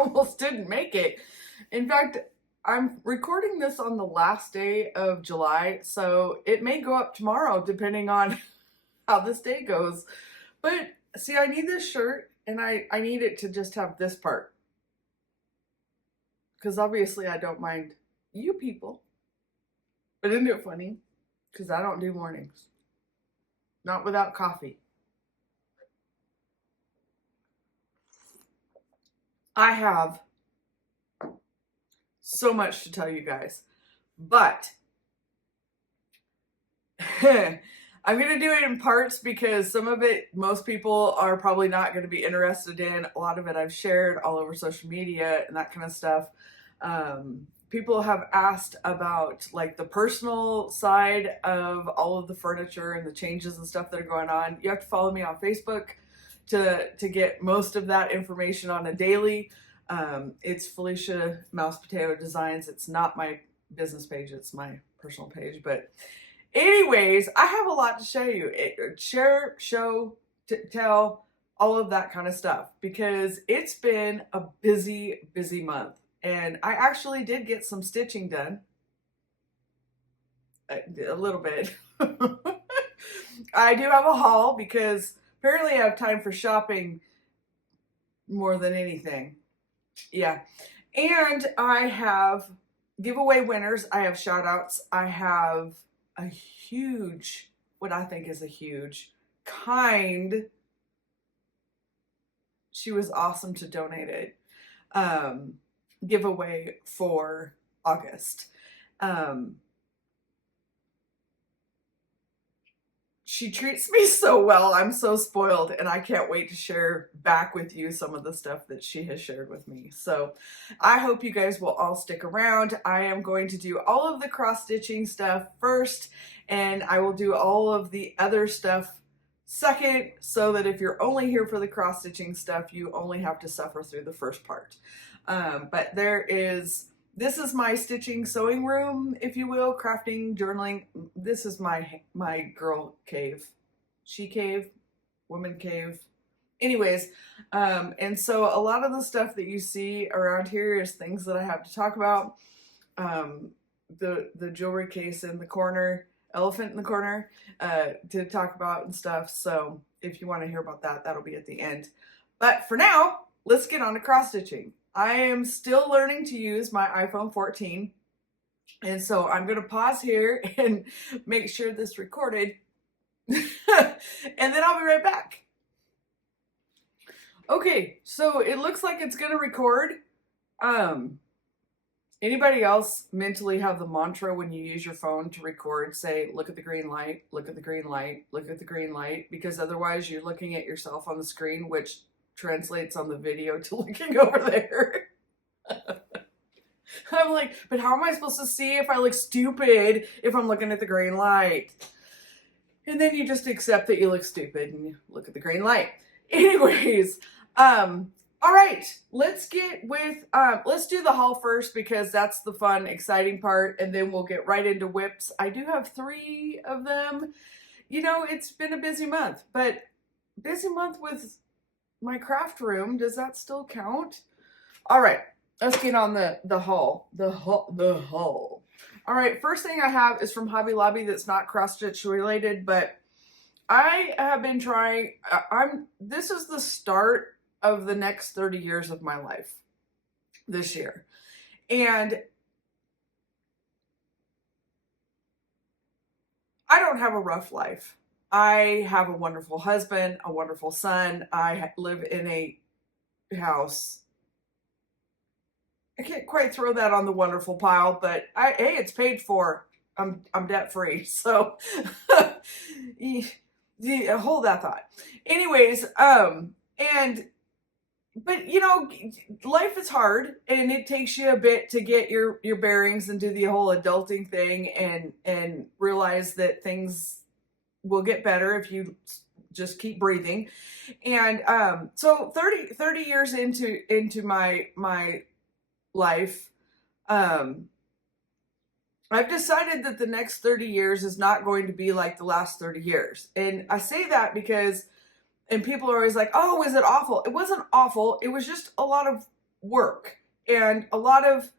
almost didn't make it. In fact, I'm recording this on the last day of July, so it may go up tomorrow depending on how this day goes. But see, I need this shirt, and I need it to just have this part. Because obviously I don't mind you people. But isn't it funny? Because I don't do mornings. Not without coffee. I have so much to tell you guys. But I'm going to do it in parts because some of it, most people are probably not going to be interested in. A lot of it I've shared all over social media and that kind of stuff. People have asked about like the personal side of all of the furniture and the changes and stuff that are going on. You have to follow me on Facebook to get most of that information on a daily. It's Felicia MousePotatoDesigns. It's not my business page, it's my personal page. But anyways, I have a lot to show you. Share, show, tell, all of that kind of stuff, because it's been a busy, busy month. And I actually did get some stitching done. A little bit. I do have a haul because apparently I have time for shopping more than anything. Yeah. And I have giveaway winners. I have shout outs. I have a huge, what I think is a huge, kind, she was awesome to donate it, giveaway for August. She treats me so well. I'm so spoiled, and I can't wait to share back with you some of the stuff that she has shared with me. So I hope you guys will all stick around. I am going to do all of the cross-stitching stuff first, and I will do all of the other stuff second, so that if you're only here for the cross-stitching stuff, you only have to suffer through the first part. But this is my stitching sewing room, if you will, crafting, journaling. This is my girl cave, she cave, woman cave. Anyways, and so a lot of the stuff that you see around here is things that I have to talk about. The jewelry case in the corner, elephant in the corner, to talk about and stuff. So if you want to hear about that, that'll be at the end. But for now, let's get on to cross-stitching. I am still learning to use my iPhone 14. And so I'm going to pause here and make sure this recorded. And then I'll be right back. Okay, so it looks like it's going to record. Anybody else mentally have the mantra when you use your phone to record, say, look at the green light, look at the green light, look at the green light, because otherwise you're looking at yourself on the screen, which translates on the video to looking over there. I'm like, but how am I supposed to see if I look stupid if I'm looking at the green light? And then you just accept that you look stupid and you look at the green light. Anyways, all right, let's get with, let's do the haul first, because that's the fun, exciting part, and then we'll get right into whips. I do have 3 of them. You know, it's been a busy month, but busy month with my craft room, does that still count? All right, let's get on the haul. The haul. All right, first thing I have is from Hobby Lobby that's not cross-stitch related, but I have been trying, this is the start of the next 30 years of my life this year. And I don't have a rough life. I have a wonderful husband, a wonderful son. I live in a house. I can't quite throw that on the wonderful pile, but hey, it's paid for. I'm debt free. So hold that thought. Anyways, but you know, life is hard, and it takes you a bit to get your bearings and do the whole adulting thing and realize that things will get better if you just keep breathing. And so 30 years into my life, I've decided that the next 30 years is not going to be like the last 30 years. And I say that because, and people are always like, oh, is it awful? It wasn't awful. It was just a lot of work and a lot of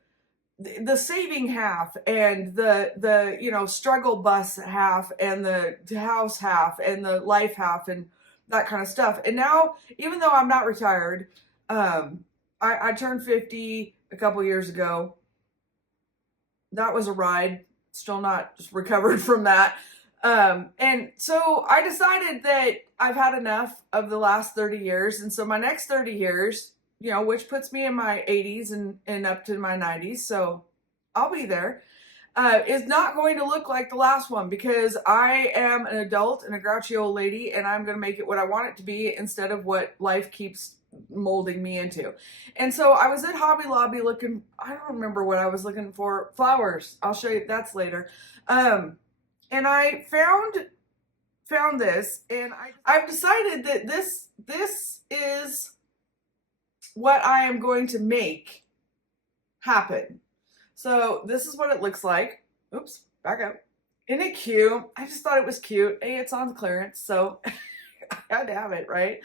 the saving half and the you know, struggle bus half and the house half and the life half and that kind of stuff. And now, even though I'm not retired, I turned 50 a couple years ago. That was a ride. Still not recovered from that. And so I decided that I've had enough of the last 30 years. And so my next 30 years, you know, which puts me in my 80s and up to my 90s, so I'll be there, is not going to look like the last one, because I am an adult and a grouchy old lady, and I'm going to make it what I want it to be instead of what life keeps molding me into. And so I was at Hobby Lobby looking, I don't remember what I was looking for, flowers. I'll show you, that's later. And I found this, and I've decided that this is what I am going to make happen. So this is what it looks like. Oops, back up. Isn't it cute? I just thought it was cute. Hey, it's on clearance, so I had to have it, right?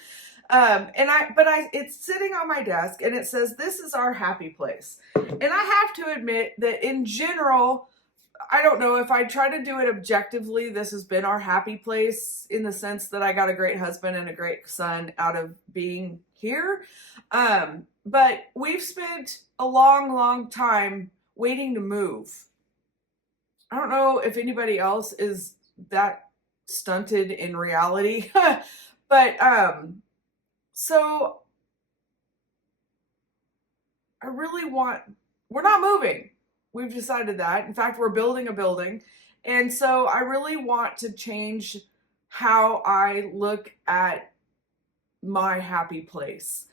It's sitting on my desk, and it says, "This is our happy place." And I have to admit that in general, I don't know if I try to do it objectively, this has been our happy place in the sense that I got a great husband and a great son out of being here. But we've spent a long, long time waiting to move. I don't know if anybody else is that stunted in reality, but so I really want, we're not moving. We've decided that. In fact, we're building a building. And so I really want to change how I look at my happy place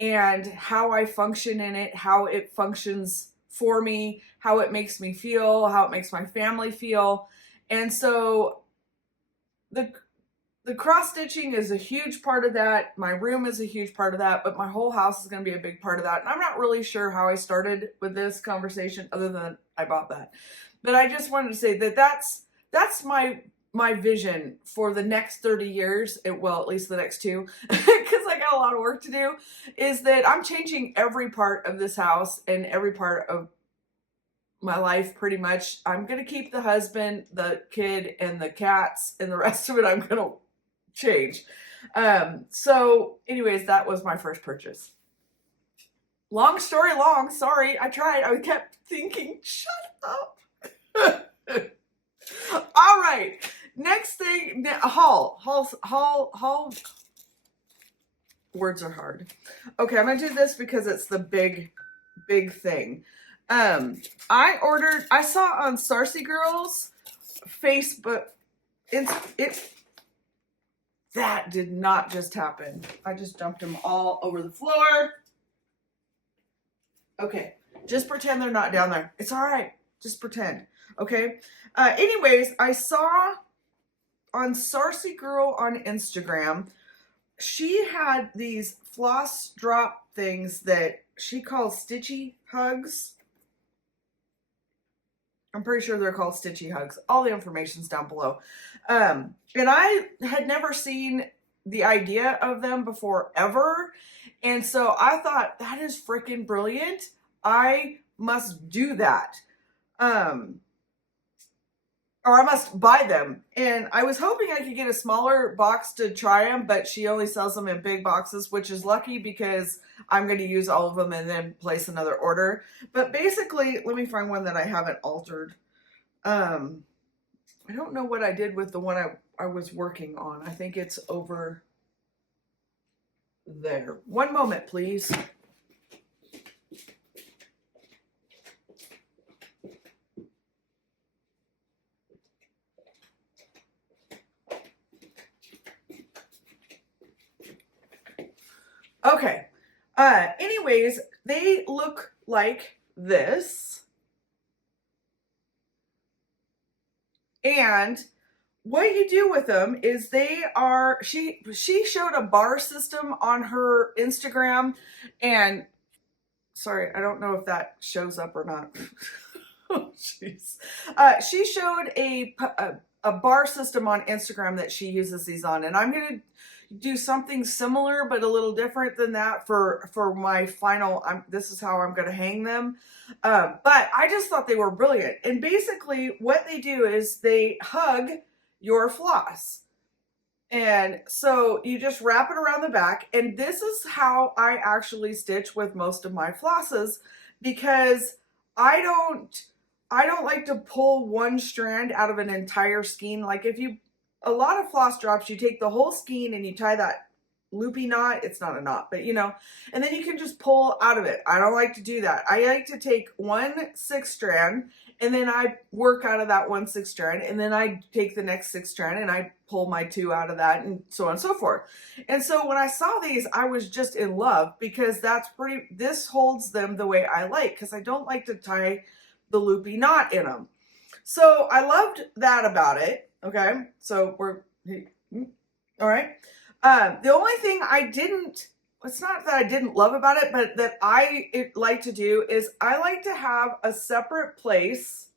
and how I function in it, how it functions for me, how it makes me feel, how it makes my family feel. And so the cross stitching is a huge part of that. My room is a huge part of that, but my whole house is going to be a big part of that. And I'm not really sure how I started with this conversation other than I bought that. But I just wanted to say that that's my vision for the next 30 years, well, at least the next 2, because I got a lot of work to do, is that I'm changing every part of this house and every part of my life pretty much. I'm going to keep the husband, the kid, and the cats, and the rest of it I'm going to change. So anyways, that was my first purchase. Long story long, sorry, I tried. I kept thinking, shut up. All right, next thing, haul. Words are hard. Okay, I'm gonna do this because it's the big thing. I saw on Sarcy Girls Facebook, that did not just happen. I just dumped them all over the floor. Okay, just pretend they're not down there. It's all right. Just pretend. Okay. Anyways, I saw on Sarcy Girl on Instagram, she had these floss drop things that she calls stitchy hugs. I'm pretty sure they're called stitchy hugs. All the information's down below. And I had never seen the idea of them before ever. And so I thought, that is freaking brilliant. I must do that. Or I must buy them. And I was hoping I could get a smaller box to try them, but she only sells them in big boxes, which is lucky because I'm going to use all of them and then place another order. But basically, let me find one that I haven't altered. I don't know what I did with the one I was working on. I think it's over there. One moment, please. Okay. Anyways, they look like this. And what you do with them is she showed a bar system on her Instagram, and sorry, I don't know if that shows up or not. Oh, jeez. She showed a bar system on Instagram that she uses these on, and I'm going to do something similar but a little different than that for my final. This is how I'm going to hang them. But I just thought they were brilliant. And basically what they do is they hug your floss. And so you just wrap it around the back. And this is how I actually stitch with most of my flosses, because I don't like to pull one strand out of an entire skein. Like a lot of floss drops, you take the whole skein and you tie that loopy knot. It's not a knot, but you know, and then you can just pull out of it. I don't like to do that. I like to take 1/6 strand and then I work out of that 1/6 strand, and then I take the next 6 strand and I pull my 2 out of that, and so on and so forth. And so when I saw these, I was just in love, because this holds them the way I like, because I don't like to tie the loopy knot in them. So I loved that about it. Okay, so all right. The only thing it's not that I didn't love about it, but that I like to do is I like to have a separate place.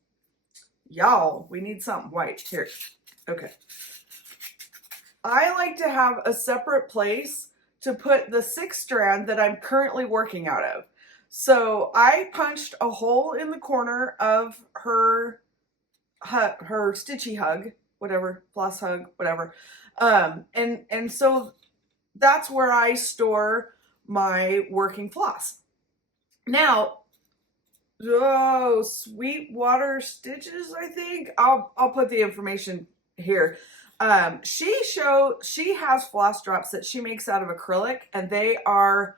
Y'all, we need something white here. Okay. I like to have a separate place to put the 6 strand that I'm currently working out of. So I punched a hole in the corner of her stitchy hug, whatever, floss hug, whatever. And so that's where I store my working floss. Now, Sweetwater Stitches, I think. I'll put the information here. She has floss drops that she makes out of acrylic, and they are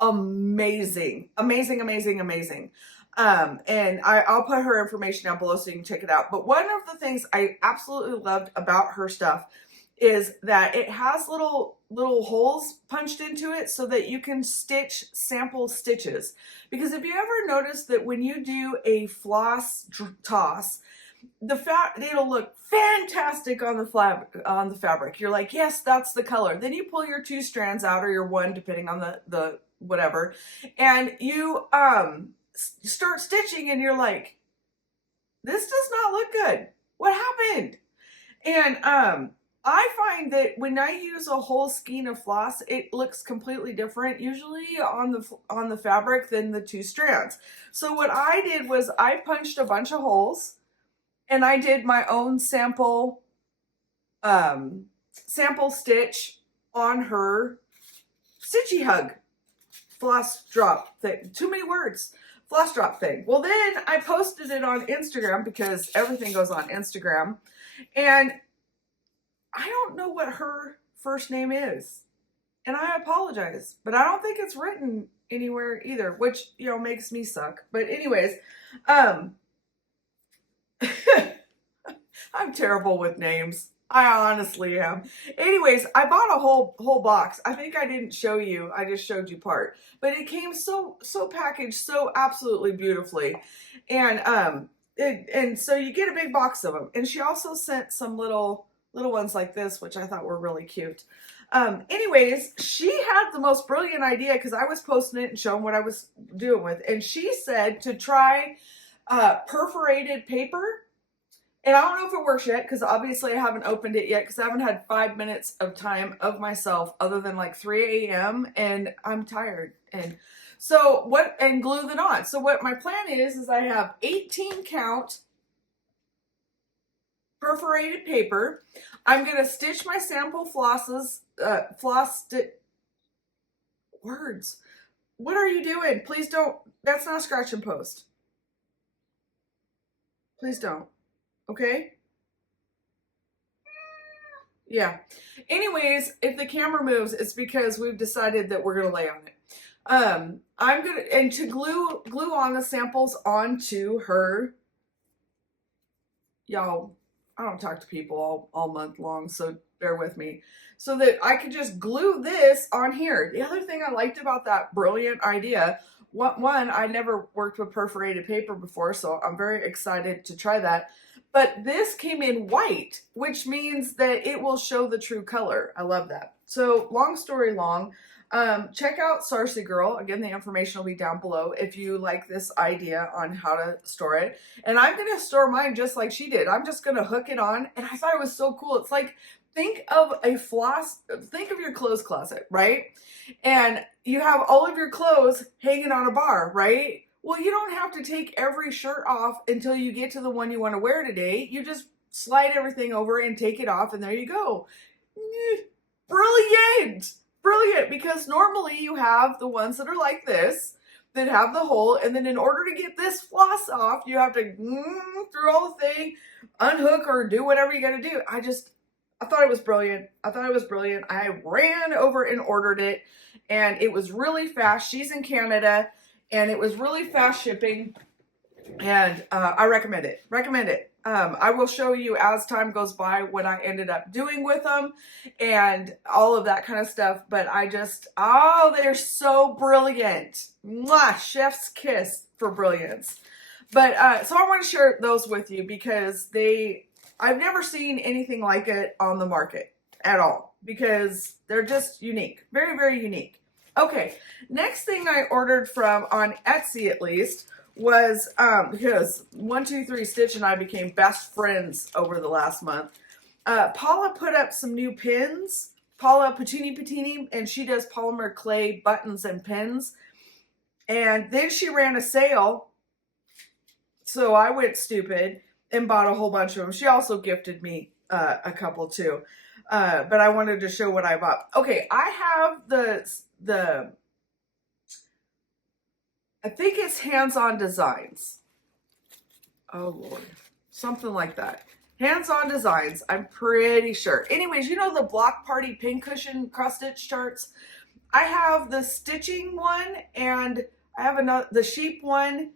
amazing. Amazing, amazing, amazing. And I'll put her information down below so you can check it out. But one of the things I absolutely loved about her stuff is that it has little holes punched into it so that you can stitch sample stitches. Because if you ever notice that when you do a floss toss, it'll look fantastic on the fabric. You're like, yes, that's the color. Then you pull your 2 strands out, or your 1, depending on the whatever, and you start stitching, and you're like, this does not look good. What happened? And I find that when I use a whole skein of floss, it looks completely different, usually on the fabric, than the 2 strands. So what I did was I punched a bunch of holes, and I did my own sample stitch on her stitchy hug floss drop thing. Too many words. Floss drop thing. Well, then I posted it on Instagram, because everything goes on Instagram, and I don't know what her first name is, and I apologize, but I don't think it's written anywhere either, which, you know, makes me suck. But anyways, I'm terrible with names. I honestly am. Anyways, I bought a whole box. I think I didn't show you. I just showed you part. But it came so packaged so absolutely beautifully. And so you get a big box of them. And she also sent some little ones like this, which I thought were really cute. Anyways, she had the most brilliant idea, because I was posting it and showing what I was doing with. And she said to try perforated paper. And I don't know if it works yet, because obviously I haven't opened it yet, because I haven't had 5 minutes of time of myself other than like 3 a.m. and I'm tired. And so and glue it on. So what my plan is I have 18 count perforated paper. I'm going to stitch my sample flosses, words. What are you doing? Please don't. That's not a scratch and post. Please don't. Okay? Yeah. Anyways, if the camera moves, it's because we've decided that we're going to lay on it. I'm going to, and to glue on the samples onto her, y'all, I don't talk to people all month long, so bear with me, so that I could just glue this on here. The other thing I liked about that brilliant idea, one, I never worked with perforated paper before, so I'm very excited to try that. But this came in white, which means that it will show the true color. I love that. So long story long, check out Sarcy Girl. Again, the information will be down below if you like this idea on how to store it. And I'm going to store mine just like she did. I'm just going to hook it on. And I thought it was so cool. It's like think of think of your clothes closet, right? And you have all of your clothes hanging on a bar, right? Well, you don't have to take every shirt off until you get to the one you want to wear today. You just slide everything over and take it off, and there you go. Brilliant! Brilliant, because normally you have the ones that are like this, that have the hole, and then in order to get this floss off, you have to through all the thing, unhook or do whatever you gotta do. I thought it was brilliant. I thought it was brilliant. I ran over and ordered it, and it was really fast. She's in Canada, and it was really fast shipping, and I recommend it. Recommend it. I will show you as time goes by what I ended up doing with them and all of that kind of stuff. But oh, they're so brilliant. Mwah, chef's kiss for brilliance. But so I want to share those with you because I've never seen anything like it on the market at all because they're just unique. Very, very unique. Okay, next thing I ordered from, on Etsy at least, was because 123 Stitch and I became best friends over the last month. Paula put up some new pins. Paula Patini, and she does polymer clay buttons and pins. And then she ran a sale, so I went stupid and bought a whole bunch of them. She also gifted me a couple too, but I wanted to show what I bought. Okay, I have the I think it's Hands-On Designs. Oh, Lord. Something like that. Hands-On Designs. I'm pretty sure. Anyways, you know the Block Party pincushion cross-stitch charts? I have the stitching one, and I have the sheep one,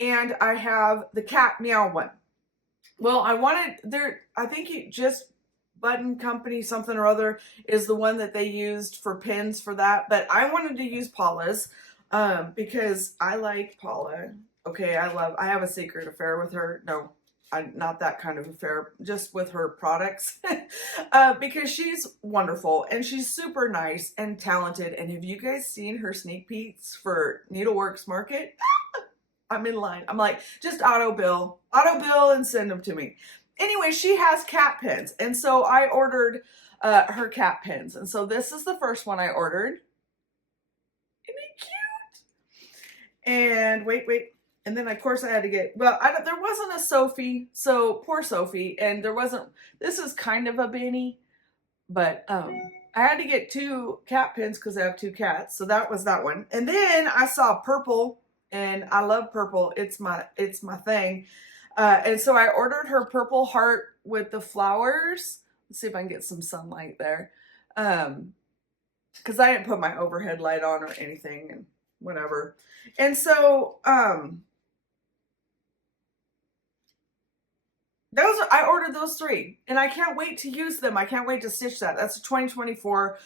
and I have the cat meow one. Well, I think Button Company something or other is the one that they used for pins for that, but I wanted to use Paula's. Because I like Paula. Okay, I have a secret affair with her. No, not that kind of affair, just with her products. Because she's wonderful and she's super nice and talented. And have you guys seen her sneak peeks for Needleworks Market? I'm in line. I'm like, just auto bill and send them to me. Anyway, she has cat pins. And so I ordered her cat pins. And so this is the first one I ordered. Isn't it cute? And wait. And then of course I had to get, well, there wasn't a Sophie, so poor Sophie. And this is kind of a Benny, but I had to get 2 cat pins because I have 2 cats. So that was that one. And then I saw purple, and I love purple. It's my thing. And so I ordered her purple heart with the flowers. Let's see if I can get some sunlight there. Because I didn't put my overhead light on or anything and whatever. And so I ordered those 3, and I can't wait to use them. I can't wait to stitch that. That's a 2024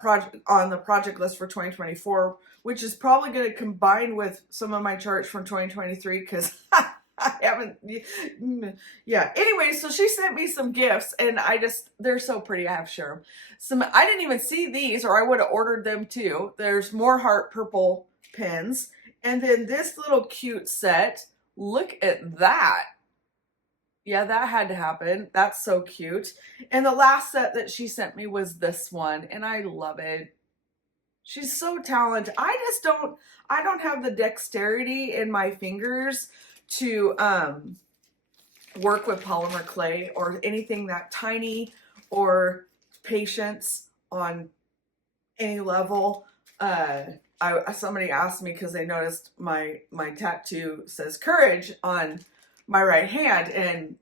project on the project list for 2024, which is probably going to combine with some of my charts from 2023 because I haven't. Yeah. Anyway, so she sent me some gifts, and they're so pretty. I have to share them. I didn't even see these, or I would have ordered them too. There's more heart purple pins, and then this little cute set. Look at that. Yeah, that had to happen. That's so cute. And the last set that she sent me was this one, and I love it. She's so talented. I don't have the dexterity in my fingers to work with polymer clay or anything that tiny, or patience on any level. Somebody asked me because they noticed my tattoo says courage on my right hand, and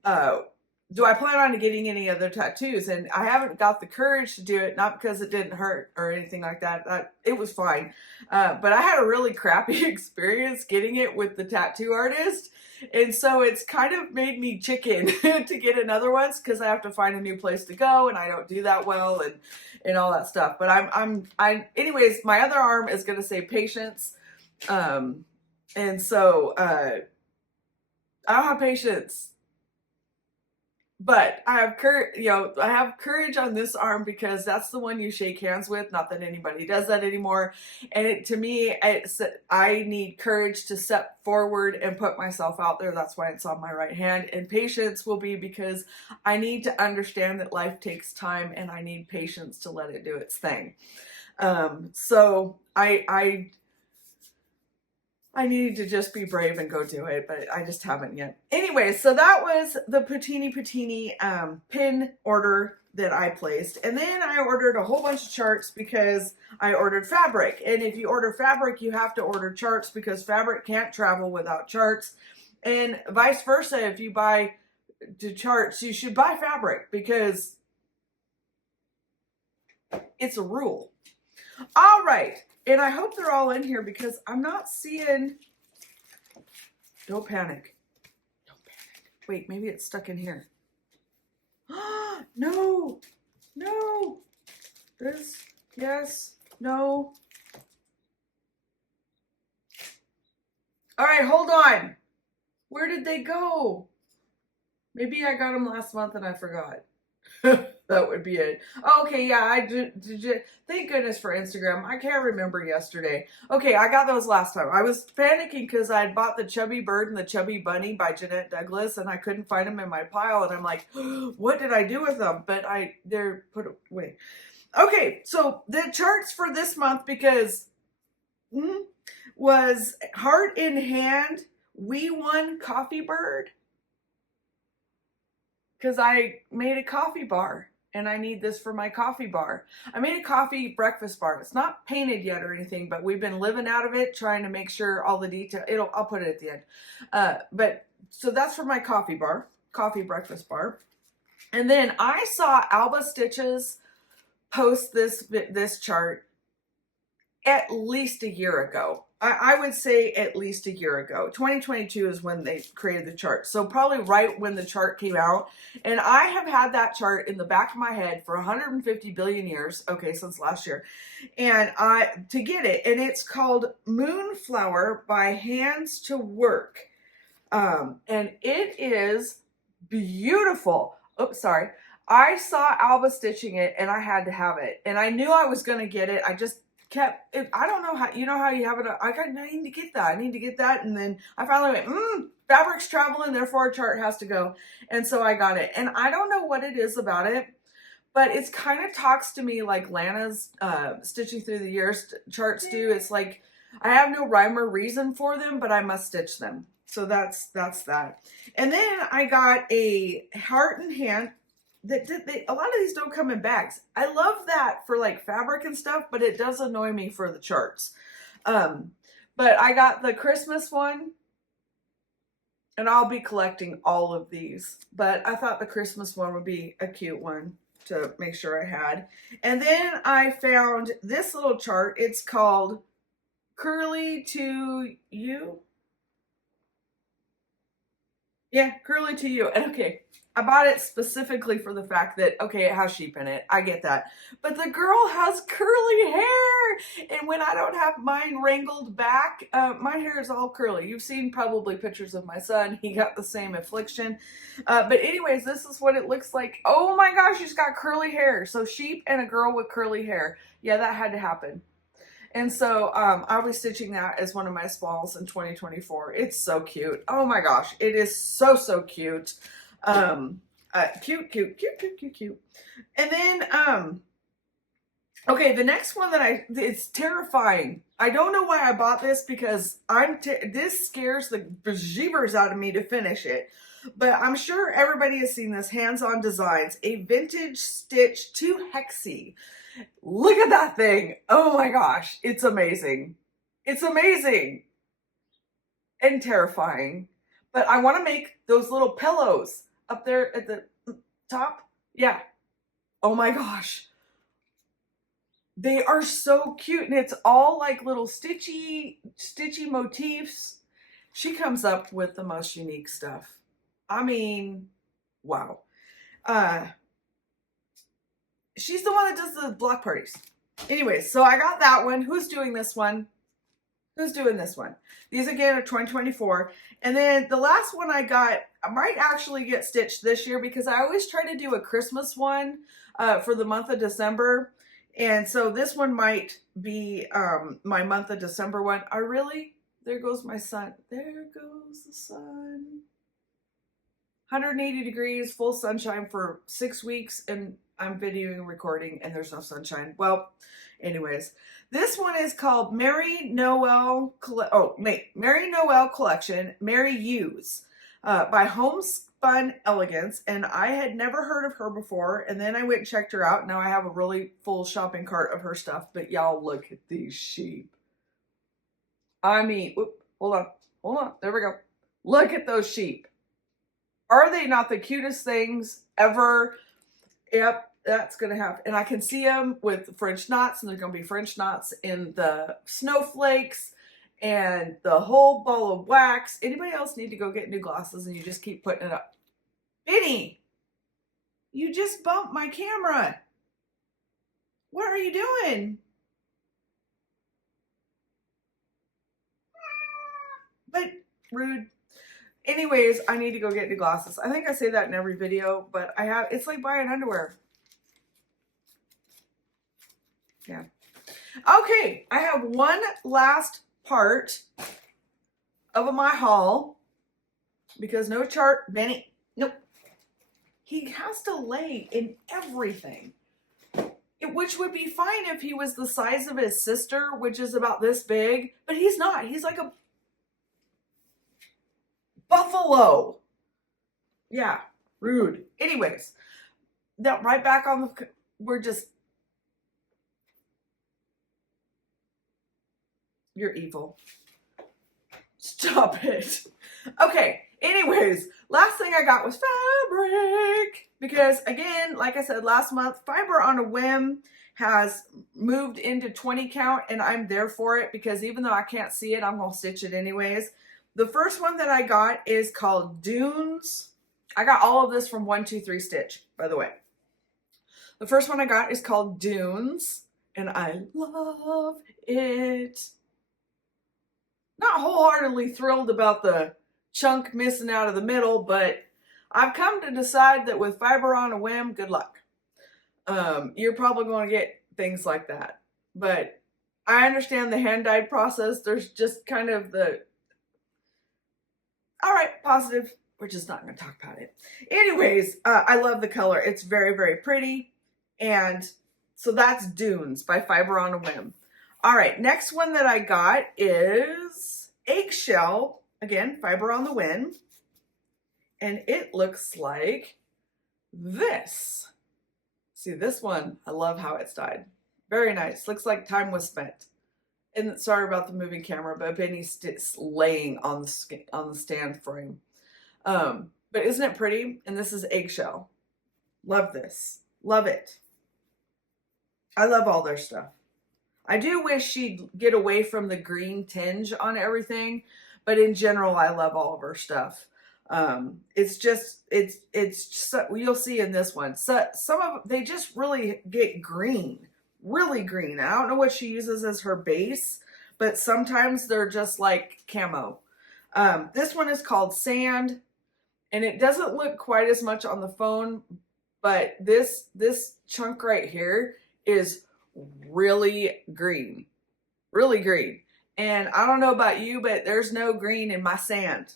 do I plan on getting any other tattoos? And I haven't got the courage to do it, not because it didn't hurt or anything like that. It was fine. But I had a really crappy experience getting it with the tattoo artist. And so it's kind of made me chicken to get another ones because I have to find a new place to go, and I don't do that well and all that stuff. But anyways, my other arm is going to say patience. And so I don't have patience. But I have courage, you know, I have courage on this arm because that's the one you shake hands with. Not that anybody does that anymore. And it, to me, I need courage to step forward and put myself out there. That's why it's on my right hand. And patience will be because I need to understand that life takes time and I need patience to let it do its thing. So I needed to just be brave and go do it, but I just haven't yet. Anyway, so that was the Patini pin order that I placed. And then I ordered a whole bunch of charts because I ordered fabric. And if you order fabric, you have to order charts because fabric can't travel without charts. And vice versa, if you buy the charts, you should buy fabric because it's a rule. All right. And I hope they're all in here because I'm not seeing, don't panic. Don't panic. Wait, maybe it's stuck in here. No, no. This, yes, no. All right, hold on. Where did they go? Maybe I got them last month and I forgot. That would be it. Okay, yeah, I did. Thank goodness for Instagram. I can't remember yesterday. Okay, I got those last time. I was panicking because I had bought the Chubby Bird and the Chubby Bunny by Jeanette Douglas, and I couldn't find them in my pile. And I'm like, what did I do with them? But they're put away. Okay, so the charts for this month because was Heart in Hand, We Won Coffee Bird. Because I made a coffee bar and I need this for my coffee bar. I made a coffee breakfast bar. It's not painted yet or anything, but we've been living out of it, trying to make sure all the detail, I'll put it at the end. But so that's for my coffee bar, coffee breakfast bar. And then I saw Alba Stitches post this chart at least a year ago. I would say at least a year ago. 2022 is when they created the chart. So probably right when the chart came out. And I have had that chart in the back of my head for 150 billion years. Okay, since last year. And to get it. And it's called Moonflower by Hands to Work. And it is beautiful. Oops, sorry. I saw Alba stitching it and I had to have it. And I knew I was going to get it. I just kept it. I don't know how, you know how you have it. I need to get that. I need to get that. And then I finally went, fabric's traveling, therefore a chart has to go. And so I got it. And I don't know what it is about it, but it's kind of talks to me like Lana's Stitching Through the Years charts do. It's like, I have no rhyme or reason for them, but I must stitch them. So that's that. And then I got a Heart in Hand. A lot of these don't come in bags. I love that for like fabric and stuff, but it does annoy me for the charts. But I got the Christmas one, and I'll be collecting all of these. But I thought the Christmas one would be a cute one to make sure I had. And then I found this little chart. It's called Curly to You. Yeah, Curly to You. And okay, I bought it specifically for the fact that, okay, it has sheep in it. I get that. But the girl has curly hair. And when I don't have mine wrangled back, my hair is all curly. You've seen probably pictures of my son. He got the same affliction. But anyways, this is what it looks like. Oh my gosh, she's got curly hair. So sheep and a girl with curly hair. Yeah, that had to happen. And so I'll be stitching that as one of my spalls in 2024. It's so cute. Oh my gosh, it is so, so cute. Cute. And then, okay, the next one that it's terrifying. I don't know why I bought this because this scares the bejeebers out of me to finish it. But I'm sure everybody has seen this, Hands-On Designs, a vintage stitch to Hexie. Look at that thing. Oh my gosh. It's amazing. It's amazing. And terrifying. But I want to make those little pillows up there at the top. Yeah. Oh my gosh. They are so cute. And it's all like little stitchy motifs. She comes up with the most unique stuff. I mean, wow. She's the one that does the block parties. Anyways, so I got that one. Who's doing this one? Who's doing this one? These again are 2024. And then the last one I got, I might actually get stitched this year because I always try to do a Christmas one for the month of December. And so this one might be my month of December one. There goes my sun. There goes the sun. 180 degrees, full sunshine for 6 weeks, and I'm videoing and recording, and there's no sunshine. Well, anyways, this one is called Mary Noel Collection, Mary Eweies, by Homespun Elegance, and I had never heard of her before, and then I went and checked her out. Now I have a really full shopping cart of her stuff, but y'all look at these sheep. I mean, hold on, there we go. Look at those sheep. Are they not the cutest things ever? Yep, that's going to happen. And I can see them with French knots, and there's going to be French knots in the snowflakes and the whole ball of wax. Anybody else need to go get new glasses and you just keep putting it up? Benny, you just bumped my camera. What are you doing? But rude. Anyways, I need to go get new glasses. I think I say that in every video, but it's like buying underwear. Yeah. Okay, I have one last part of my haul because no chart, Benny, nope. He has to lay in everything, which would be fine if he was the size of his sister, which is about this big, but he's not. He's like a buffalo. Yeah, rude. Anyways, now right back on the, you're evil. Stop it. Okay, anyways, last thing I got was fabric. Because again, like I said last month, Fiber on a Whim has moved into 20 count, and I'm there for it because even though I can't see it, I'm going to stitch it anyways. The first one that I got is called Dunes. I got all of this from 123 Stitch, by the way. The first one I got is called Dunes, and I love it. Not wholeheartedly thrilled about the chunk missing out of the middle, but I've come to decide that with Fiber on a Whim, good luck. You're probably going to get things like that. But I understand the hand-dyed process. There's just kind of the... All right, positive. We're just not going to talk about it. Anyways, I love the color. It's very, very pretty. And so that's Dunes by Fiber on a Whim. All right, next one that I got is Eggshell. Again, Fiber on the Whim. And it looks like this. See, this one, I love how it's dyed. Very nice. Looks like time was spent. And sorry about the moving camera, but Benny's laying on the stand frame. But isn't it pretty? And this is Eggshell. Love this. Love it. I love all their stuff. I do wish she'd get away from the green tinge on everything, but in general, I love all of her stuff. It's just you'll see in this one. So some of they just really get green. Really green. I don't know what she uses as her base, but sometimes they're just like camo. This one is called Sand, and it doesn't look quite as much on the phone, but this chunk right here is really green. Really green. And I don't know about you, but there's no green in my sand.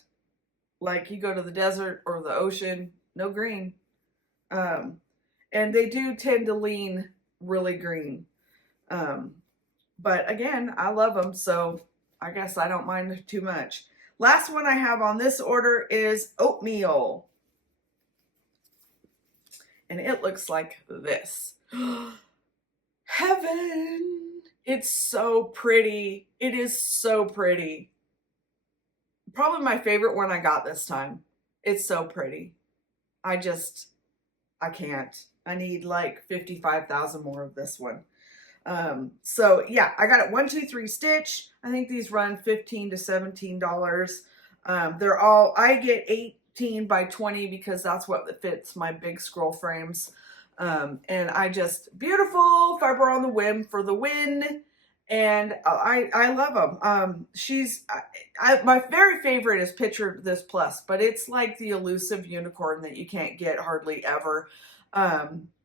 Like you go to the desert or the ocean, no green. And they do tend to lean really green. But again, I love them, so I guess I don't mind too much. Last one I have on this order is Oatmeal. And it looks like this. Heaven! It's so pretty. It is so pretty. Probably my favorite one I got this time. It's so pretty. I can't. I need like 55,000 more of this one. So yeah, I got it 123 Stitch. I think these run $15 to $17. I get 18 by 20 because that's what fits my big scroll frames. And beautiful Fiber on the Whim for the win. and I love them. My very favorite is Picture This Plus, but it's like the elusive unicorn that you can't get hardly ever,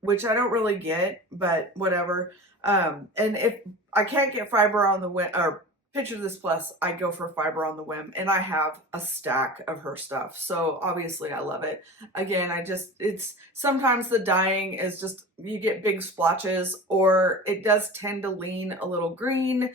which I don't really get, but whatever. And if I can't get Fiber on the Whim or Picture This Plus, I go for Fiber on the Whim, and I have a stack of her stuff. So obviously I love it. Again, it's sometimes the dyeing is just, you get big splotches, or it does tend to lean a little green.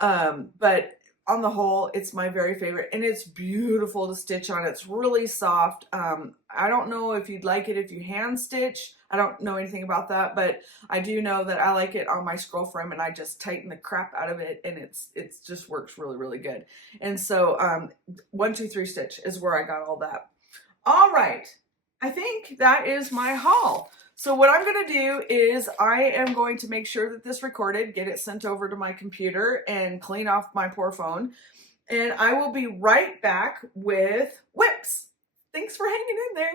But on the whole, it's my very favorite, and it's beautiful to stitch on. It's really soft. I don't know if you'd like it if you hand stitch. I don't know anything about that, but I do know that I like it on my scroll frame, and I just tighten the crap out of it, and it's just works really, really good. And so 1, 2, 3 stitch is where I got all that. All right, I think that is my haul. So what I'm going to do is I am going to make sure that this recorded, get it sent over to my computer, and clean off my poor phone. And I will be right back with whips. Thanks for hanging in there.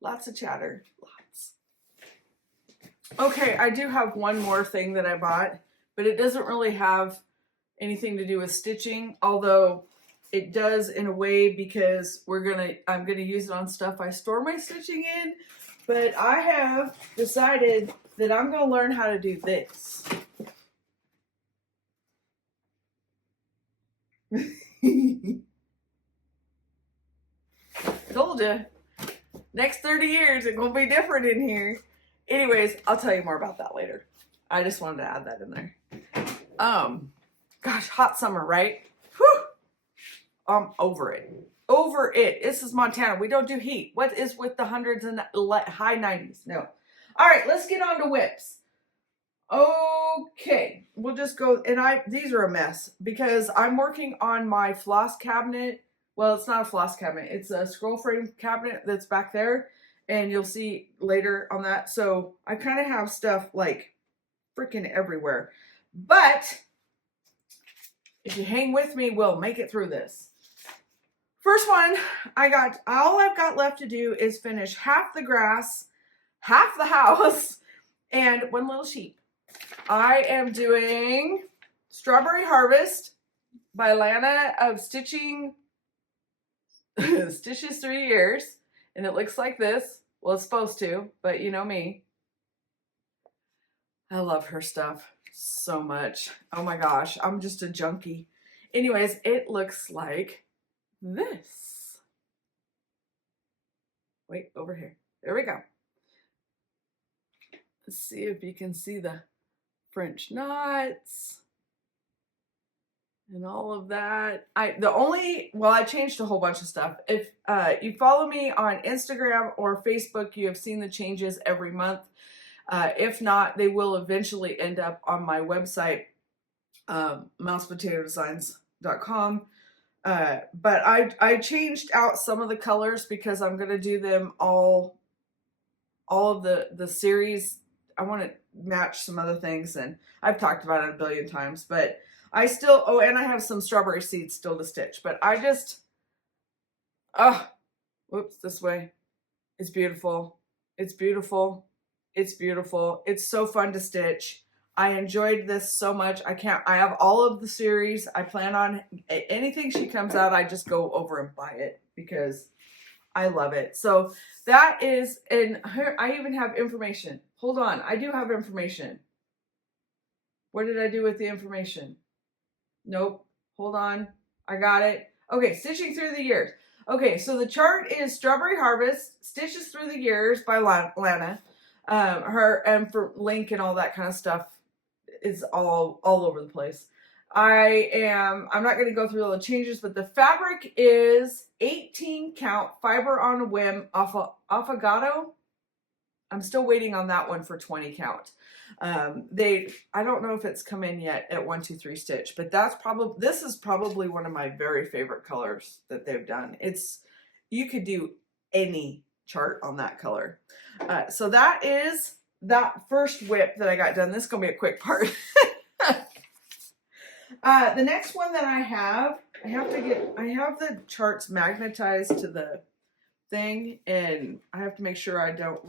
Lots of chatter. Lots. Okay, I do have one more thing that I bought, but it doesn't really have anything to do with stitching, although it does in a way, because I'm gonna use it on stuff I store my stitching in. But I have decided that I'm going to learn how to do this. Told you. Next 30 years, it's going to be different in here. Anyways, I'll tell you more about that later. I just wanted to add that in there. Gosh, hot summer, right? Whew. I'm over it. Over it. This is Montana. We don't do heat. What is with the hundreds and high 90s? No. All right, let's get on to whips. Okay, we'll just go, and these are a mess because I'm working on my floss cabinet. Well, it's not a floss cabinet. It's a scroll frame cabinet that's back there, and you'll see later on that. So I kind of have stuff like freaking everywhere. But if you hang with me, we'll make it through this. First one, all I've got left to do is finish half the grass, half the house, and one little sheep. I am doing Strawberry Harvest by Lana of Stitching Stitches 3 Years, and it looks like this. Well, it's supposed to, but you know me. I love her stuff so much. Oh my gosh, I'm just a junkie. Anyways, it looks like this. Wait, over here. There we go. Let's see if you can see the French knots and all of that. I changed a whole bunch of stuff. If you follow me on Instagram or Facebook, you have seen the changes every month. If not, they will eventually end up on my website, MousePotatoDesigns.com. But I changed out some of the colors because I'm going to do them all of the series. I want to match some other things, and I've talked about it a billion times, but I still, and I have some strawberry seeds still to stitch, but I just, whoops, this way. It's beautiful. It's beautiful. It's beautiful. It's so fun to stitch. I enjoyed this so much. I have all of the series. I plan on anything she comes out, I just go over and buy it because I love it. So that is, and here I even have information. Hold on. I do have information. What did I do with the information? Nope. Hold on. I got it. Okay. Stitching Through the Years. Okay. So the chart is Strawberry Harvest, Stitches Through the Years by Lana. Her, and for link and all that kind of stuff is all over the place. I'm not going to go through all the changes, but the fabric is 18 count fiber on a whim affogato. I'm still waiting on that one for 20 count. I don't know if it's come in yet at 1, 2, 3 stitch, but this is probably one of my very favorite colors that they've done. You could do any chart on that color. So that is that first whip that I got done. This is going to be a quick part. The next one that I have the charts magnetized to the thing, and I have to make sure I don't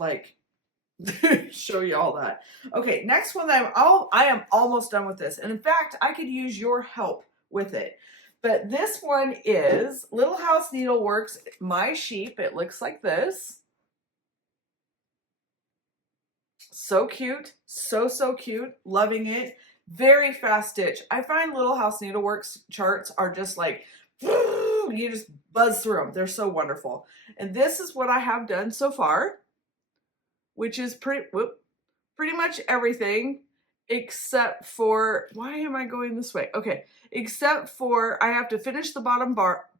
show you all that. Okay, next one that I am almost done with this. And in fact, I could use your help with it. But this one is Little House Needleworks, My Sheep. It looks like this. So cute. So, so cute. Loving it. Very fast stitch. I find Little House Needleworks charts are just like, you just buzz through them. They're so wonderful. And this is what I have done so far, which is pretty much everything except for, why am I going this way? Okay, except for I have to finish the bottom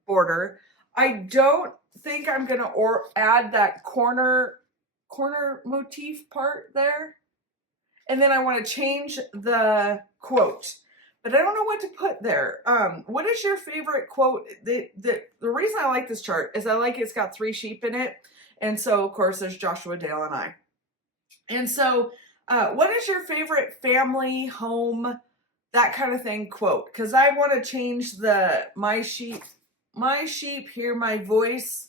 border. I don't think I'm gonna add that corner motif part there. And then I want to change the quote, but I don't know what to put there. What is your favorite quote? The reason I like this chart is I like it's got 3 sheep in it. And so of course there's Joshua, Dale, and I. And so what is your favorite family, home, that kind of thing quote? Because I want to change the my sheep hear my voice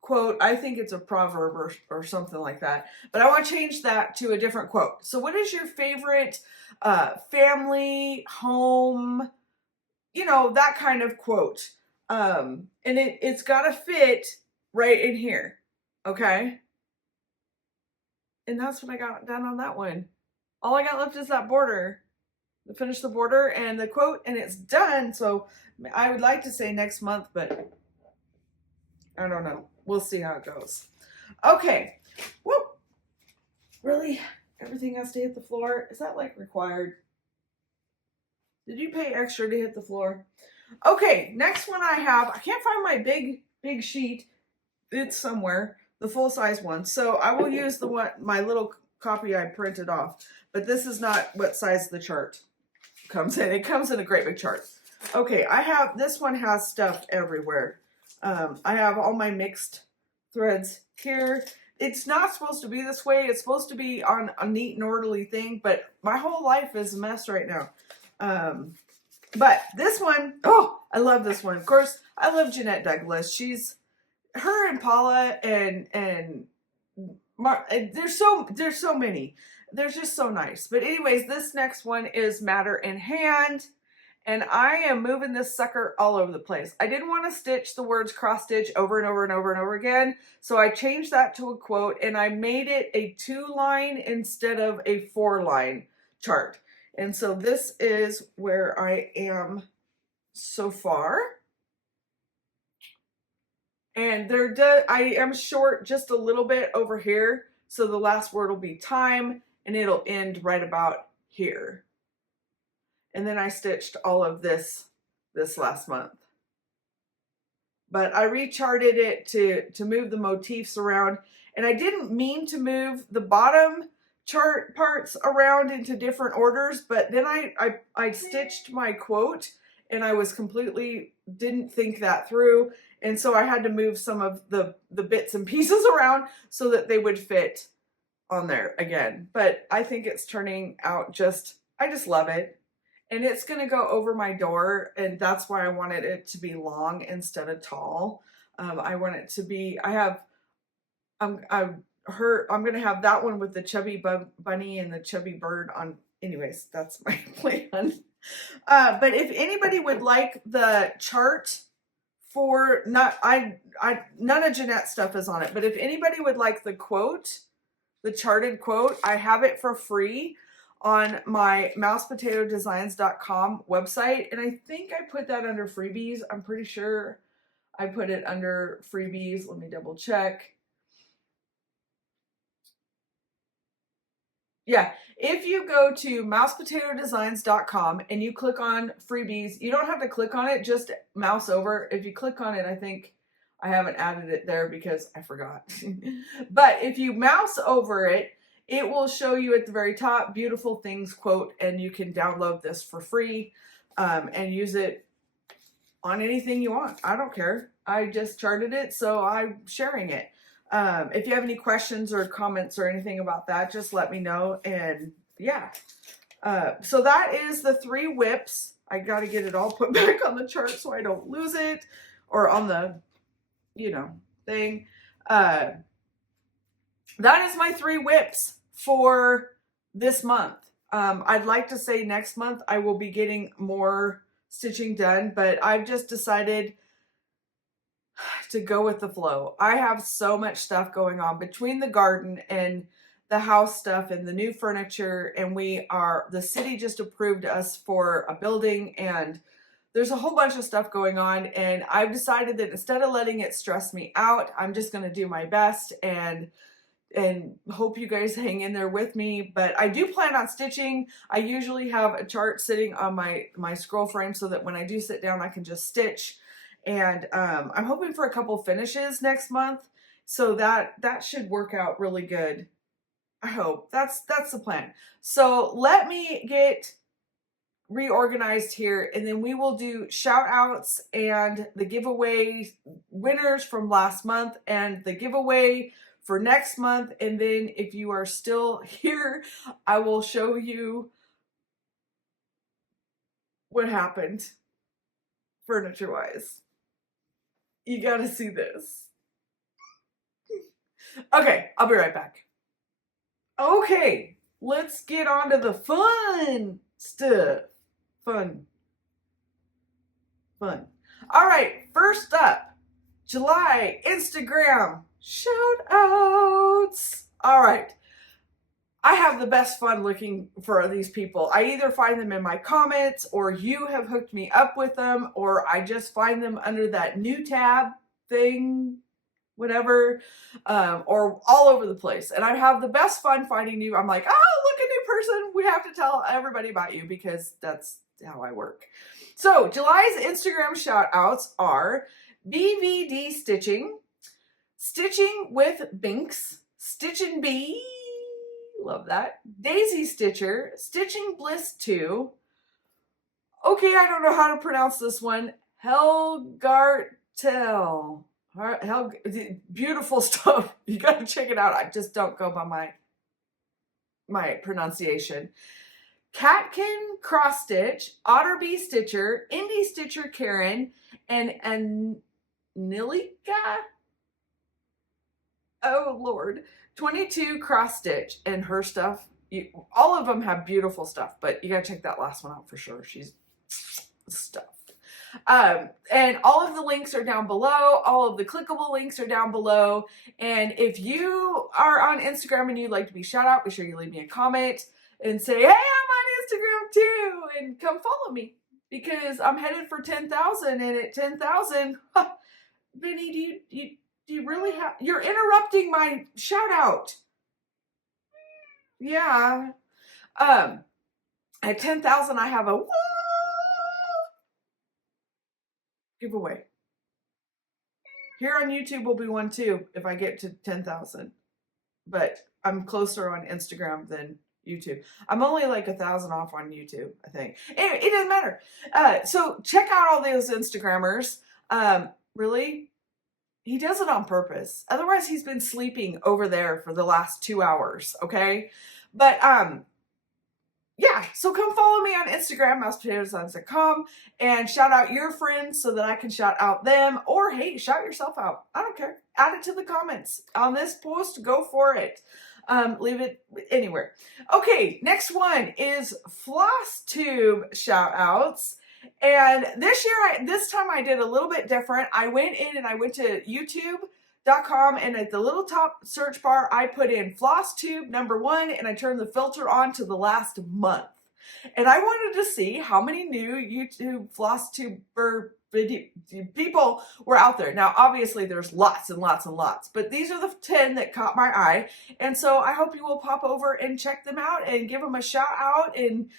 quote. I think it's a proverb or something like that. But I want to change that to a different quote. So what is your favorite family, home, you know, that kind of quote? And it's got to fit right in here. Okay? And that's what I got done on that one. All I got left is that border. To finish the border and the quote, and it's done. So I would like to say next month, but I don't know. We'll see how it goes. Okay. Whoop. Really? Everything has to hit the floor? Is that like required? Did you pay extra to hit the floor? Okay, next one I have, I can't find my big sheet. It's somewhere, the full size one. So I will use the one, my little copy I printed off, but this is not what size the chart comes in. It comes in a great big chart. Okay, I have, this one has stuff everywhere. I have all my mixed threads here. It's not supposed to be this way. It's supposed to be on a neat and orderly thing, but my whole life is a mess right now. But this one, oh, I love this one. Of course, I love Jeanette Douglas. She's, her and Paula and there's so many. They're just so nice. But anyways, this next one is Matter in Hand. And I am moving this sucker all over the place. I didn't want to stitch the words cross stitch over and over and over and over again. So I changed that to a quote and I made it a 2-line instead of a 4-line chart. And so this is where I am so far. And I am short just a little bit over here. So the last word will be time and it'll end right about here. And then I stitched all of this last month. But I recharted it to move the motifs around. And I didn't mean to move the bottom chart parts around into different orders, but then I stitched my quote and I was didn't think that through. And so I had to move some of the bits and pieces around so that they would fit on there again. But I think it's turning out I just love it. And it's going to go over my door, and that's why I wanted it to be long instead of tall. I want it to be, I'm going to have that one with the chubby bunny and the chubby bird on. Anyways, that's my plan. But if anybody would like the chart for, none of Jeanette's stuff is on it, but if anybody would like the quote, the charted quote, I have it for free on my MousePotatoDesigns.com website. And I think I put that under freebies. I'm pretty sure I put it under freebies. Let me double check. Yeah, if you go to MousePotatoDesigns.com and you click on freebies, you don't have to click on it, just mouse over. If you click on it, I think I haven't added it there because I forgot. But if you mouse over it, it will show you at the very top, Beautiful Things quote, and you can download this for free and use it on anything you want. I don't care. I just charted it, so I'm sharing it. If you have any questions or comments or anything about that, just let me know. And yeah, so that is the 3 whips. I got to get it all put back on the chart so I don't lose it, or on the, thing. that is my 3 whips for this month. I'd like to say next month I will be getting more stitching done, but I've just decided to go with the flow. I have so much stuff going on between the garden and the house stuff and the new furniture, and the city just approved us for a building, and there's a whole bunch of stuff going on, and I've decided that instead of letting it stress me out, I'm just going to do my best and hope you guys hang in there with me. But I do plan on stitching. I usually have a chart sitting on my scroll frame so that when I do sit down I can just stitch, and I'm hoping for a couple finishes next month, so that should work out really good. I hope. That's the plan. So let me get reorganized here, and then we will do shout outs and the giveaway winners from last month and the giveaway for next month. And then if you are still here, I will show you what happened furniture wise. You gotta see this. Okay, I'll be right back. Okay, let's get on to the fun stuff. Fun. All right, first up, July Instagram shout outs. All right, I have the best fun looking for these people. I either find them in my comments, or you have hooked me up with them, or I just find them under that new tab thing, whatever, or all over the place. And I have the best fun finding you. I'm like, oh, look, a new person. We have to tell everybody about you, because that's how I work. So July's Instagram shout outs are BVD Stitching, Stitching with Binks, Stitchin' Bee, love that, Daisy Stitcher, Stitching Bliss 2, okay, I don't know how to pronounce this one, Helgartel. Beautiful stuff. You gotta check it out. I just don't go by my pronunciation. Catkin Crossstitch, Otterbee Stitcher, Indie Stitcher Karen, and Nilika. Oh Lord, 22 Crossstitch, and her stuff. All of them have beautiful stuff, but you gotta check that last one out for sure. She's stuff. And all of the links are down below. All of the clickable links are down below. And if you are on Instagram and you'd like to be shout out, be sure you leave me a comment and say, hey, I'm on Instagram too, and come follow me, because I'm headed for 10,000, and at 10,000, Vinny, do you really have, you're interrupting my shout out. Yeah. At 10,000, I have a giveaway. Here on YouTube will be one too if I get to 10,000, but I'm closer on Instagram than YouTube. I'm only like 1,000 off on YouTube, I think. Anyway, it doesn't matter. So check out all those Instagrammers. Really, he does it on purpose. Otherwise, he's been sleeping over there for the last 2 hours. Okay, but yeah, so come follow me on Instagram, MousePotatoDesigns.com, and shout out your friends so that I can shout out them. Or, hey, shout yourself out. I don't care. Add it to the comments on this post. Go for it. Leave it anywhere. Okay, next one is Flosstube Shoutouts. And this time I did a little bit different. I went in and I went to YouTube.com, and at the little top search bar I put in Flosstube #1, and I turned the filter on to the last month, and I wanted to see how many new YouTube Flosstuber people were out there. Now obviously there's lots and lots and lots, but these are the 10 that caught my eye, and so I hope you will pop over and check them out and give them a shout out, and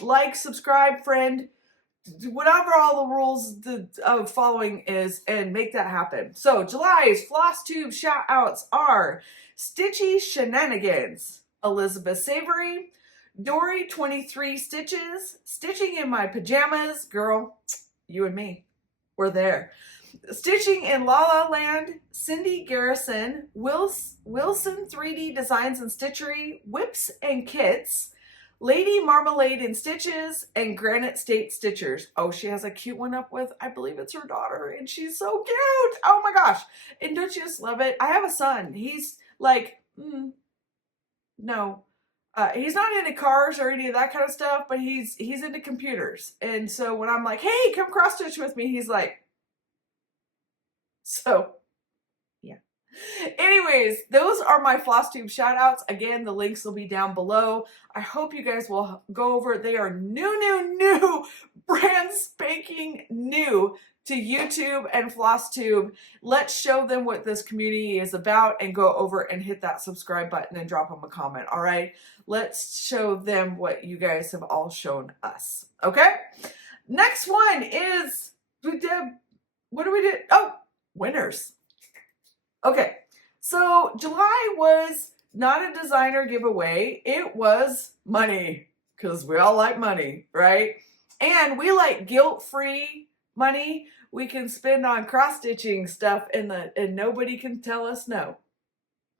like, subscribe, friend, whatever all the rules of following is, and make that happen. So July's Flosstube shout outs are Stitchy Shenanigans, Elizabeth Savory, Dory 23 Stitches, Stitching in My Pajamas, girl, you and me, we're there. Stitching in La La Land, Cindy Garrison, Wilson 3D Designs and Stitchery, Whips and Kits, Lady Marmalade in Stitches, and Granite State Stitchers. Oh, she has a cute one up with, I believe it's her daughter, and she's so cute. Oh my gosh. And don't you just love it? I have a son. Like, no. He's not into cars or any of that kind of stuff, but he's into computers. And so when I'm like, hey, come cross stitch with me, he's like, so yeah. Anyways, those are my Flosstube shout outs. Again, the links will be down below. I hope you guys will go over. They are new, brand spanking new to YouTube and Flosstube. Let's show them what this community is about and go over and hit that subscribe button and drop them a comment. All right. Let's show them what you guys have all shown us. Okay. Next one is, what do we do? Oh, winners. Okay. So July was not a designer giveaway. It was money, because we all like money, right? And we like guilt-free money we can spend on cross-stitching stuff and nobody can tell us no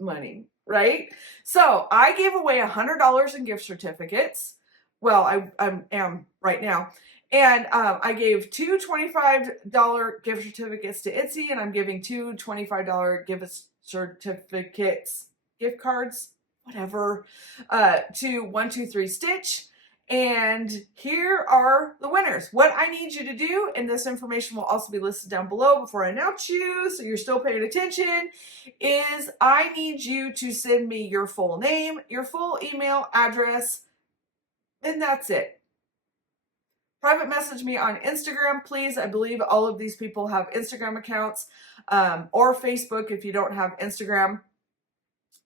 money, right? So I gave away $100 in gift certificates. Well, I am right now. And I gave two $25 gift certificates to Etsy, and I'm giving two $25 gift certificates, gift cards, whatever, to 123 Stitch. And here are the winners. What I need you to do, and this information will also be listed down below before I announce you, so you're still paying attention, is I need you to send me your full name, your full email address, and that's it. Private message me on Instagram, please. I believe all of these people have Instagram accounts, or Facebook if you don't have Instagram,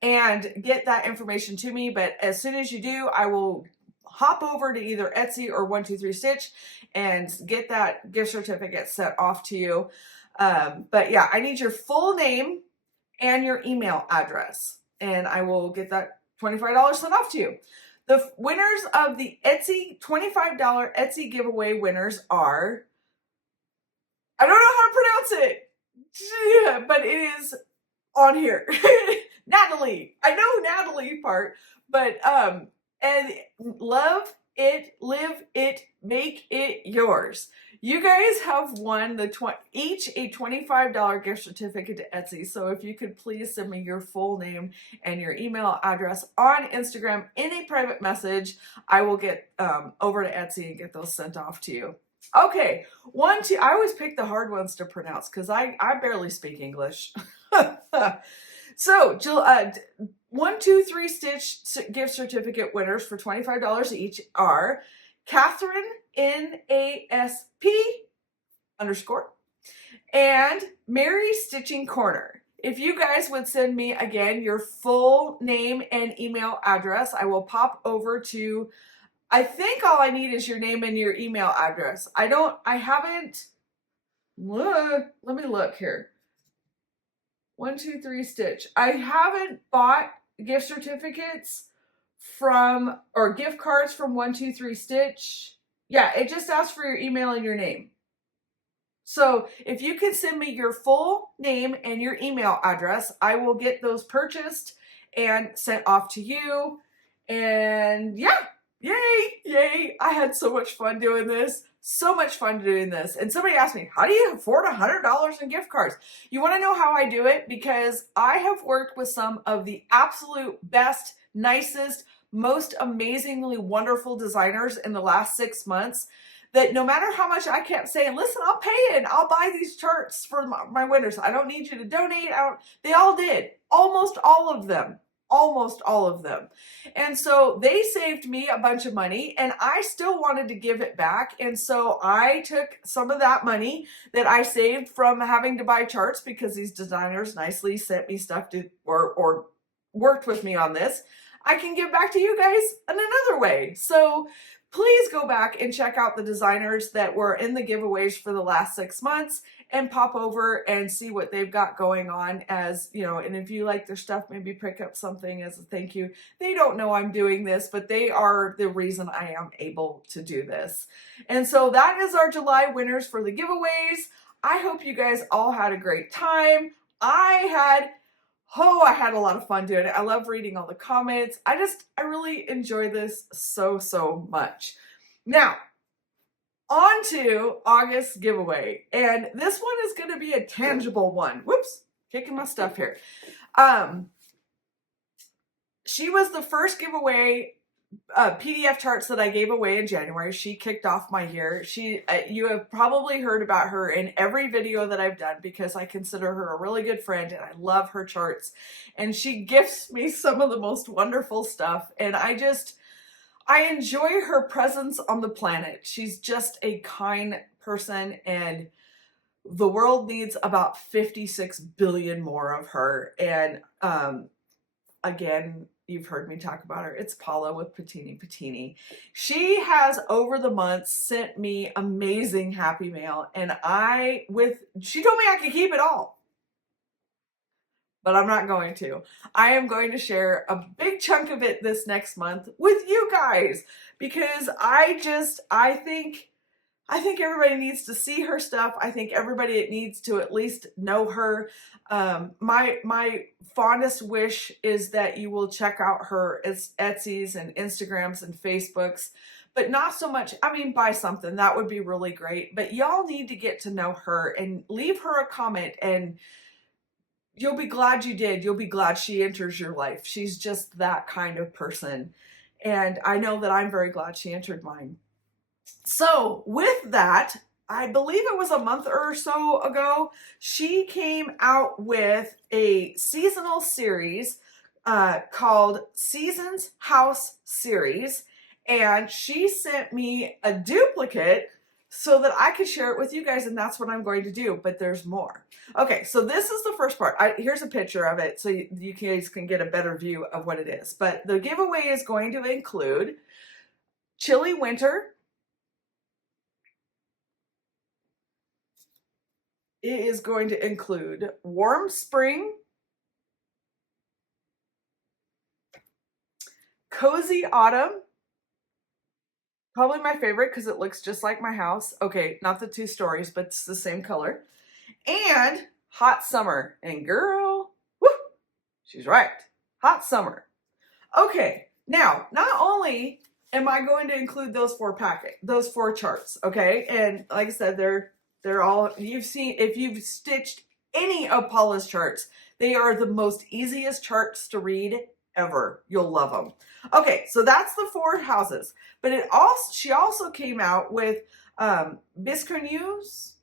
and get that information to me. But as soon as you do, I will hop over to either Etsy or 123 Stitch and get that gift certificate sent off to you. But yeah, I need your full name and your email address, and I will get that $25 sent off to you. The winners of the Etsy $25 Etsy giveaway winners are, I don't know how to pronounce it, yeah, but it is on here. Natalie. I know Natalie part, but and love it, live it, make it yours. You guys have won each a $25 gift certificate to Etsy. So if you could please send me your full name and your email address on Instagram in a private message, I will get over to Etsy and get those sent off to you. Okay, I always pick the hard ones to pronounce because I barely speak English. So, 123 Stitch gift certificate winners for $25 each are Catherine NASP _ and marysstitchingcorner. If you guys would send me again your full name and email address, I will pop over to, I think all I need is your name and your email address. Let me look here. 123 Stitch. I haven't bought gift certificates or gift cards from 123 Stitch. Yeah, it just asks for your email and your name. So if you can send me your full name and your email address, I will get those purchased and sent off to you. And yeah, yay. I had so much fun doing this. So much fun doing this. And somebody asked me, how do you afford $100 in gift cards? You want to know how I do it? Because I have worked with some of the absolute best, nicest, most amazingly wonderful designers in the last 6 months that no matter how much I kept saying, listen, I'll pay it. I'll buy these charts for my winners. I don't need you to donate. They all did. Almost all of them. And so they saved me a bunch of money and I still wanted to give it back. And so I took some of that money that I saved from having to buy charts, because these designers nicely sent me stuff to, or worked with me on this. I can give back to you guys in another way. So please go back and check out the designers that were in the giveaways for the last 6 months and pop over and see what they've got going on, as you know. And if you like their stuff, maybe pick up something as a thank you. They don't know I'm doing this, but they are the reason I am able to do this. And so that is our July winners for the giveaways. I hope you guys all had a great time. I had a lot of fun doing it. I love reading all the comments. I really enjoy this so much. Now, on to August giveaway. And this one is going to be a tangible one. Whoops, kicking my stuff here. she was the first giveaway PDF charts that I gave away in January. She kicked off my year. You have probably heard about her in every video that I've done because I consider her a really good friend and I love her charts. And she gifts me some of the most wonderful stuff. And I enjoy her presence on the planet. She's just a kind person, and the world needs about 56 billion more of her. And again, you've heard me talk about her. It's Paula with Patini. She has over the months sent me amazing happy mail, and she told me I could keep it all, but I'm not going to. I am going to share a big chunk of it this next month with you guys because I think everybody needs to see her stuff. I think everybody needs to at least know her. My fondest wish is that you will check out her Etsy's and Instagrams and Facebooks, but not so much, I mean, buy something. That would be really great. But y'all need to get to know her and leave her a comment, and you'll be glad you did. You'll be glad she enters your life. She's just that kind of person. And I know that I'm very glad she entered mine. So with that, I believe it was a month or so ago, she came out with a seasonal series called Seasons House Series. And she sent me a duplicate so that I could share it with you guys, and that's what I'm going to do, but there's more. Okay, so this is the first part. Here's a picture of it so you guys can get a better view of what it is. But the giveaway is going to include Chilly Winter. It is going to include Warm Spring, Cozy Autumn, probably my favorite because it looks just like my house. Okay, not the 2 stories, but it's the same color. And Hot Summer. And girl, whoo, she's right. Hot Summer. Okay, now, not only am I going to include those 4 charts, okay? And like I said, they're all, you've seen, if you've stitched any of Paula's charts, they are the most easiest charts to read ever. You'll love them. Okay, so that's the 4 houses. But she also came out with biscuits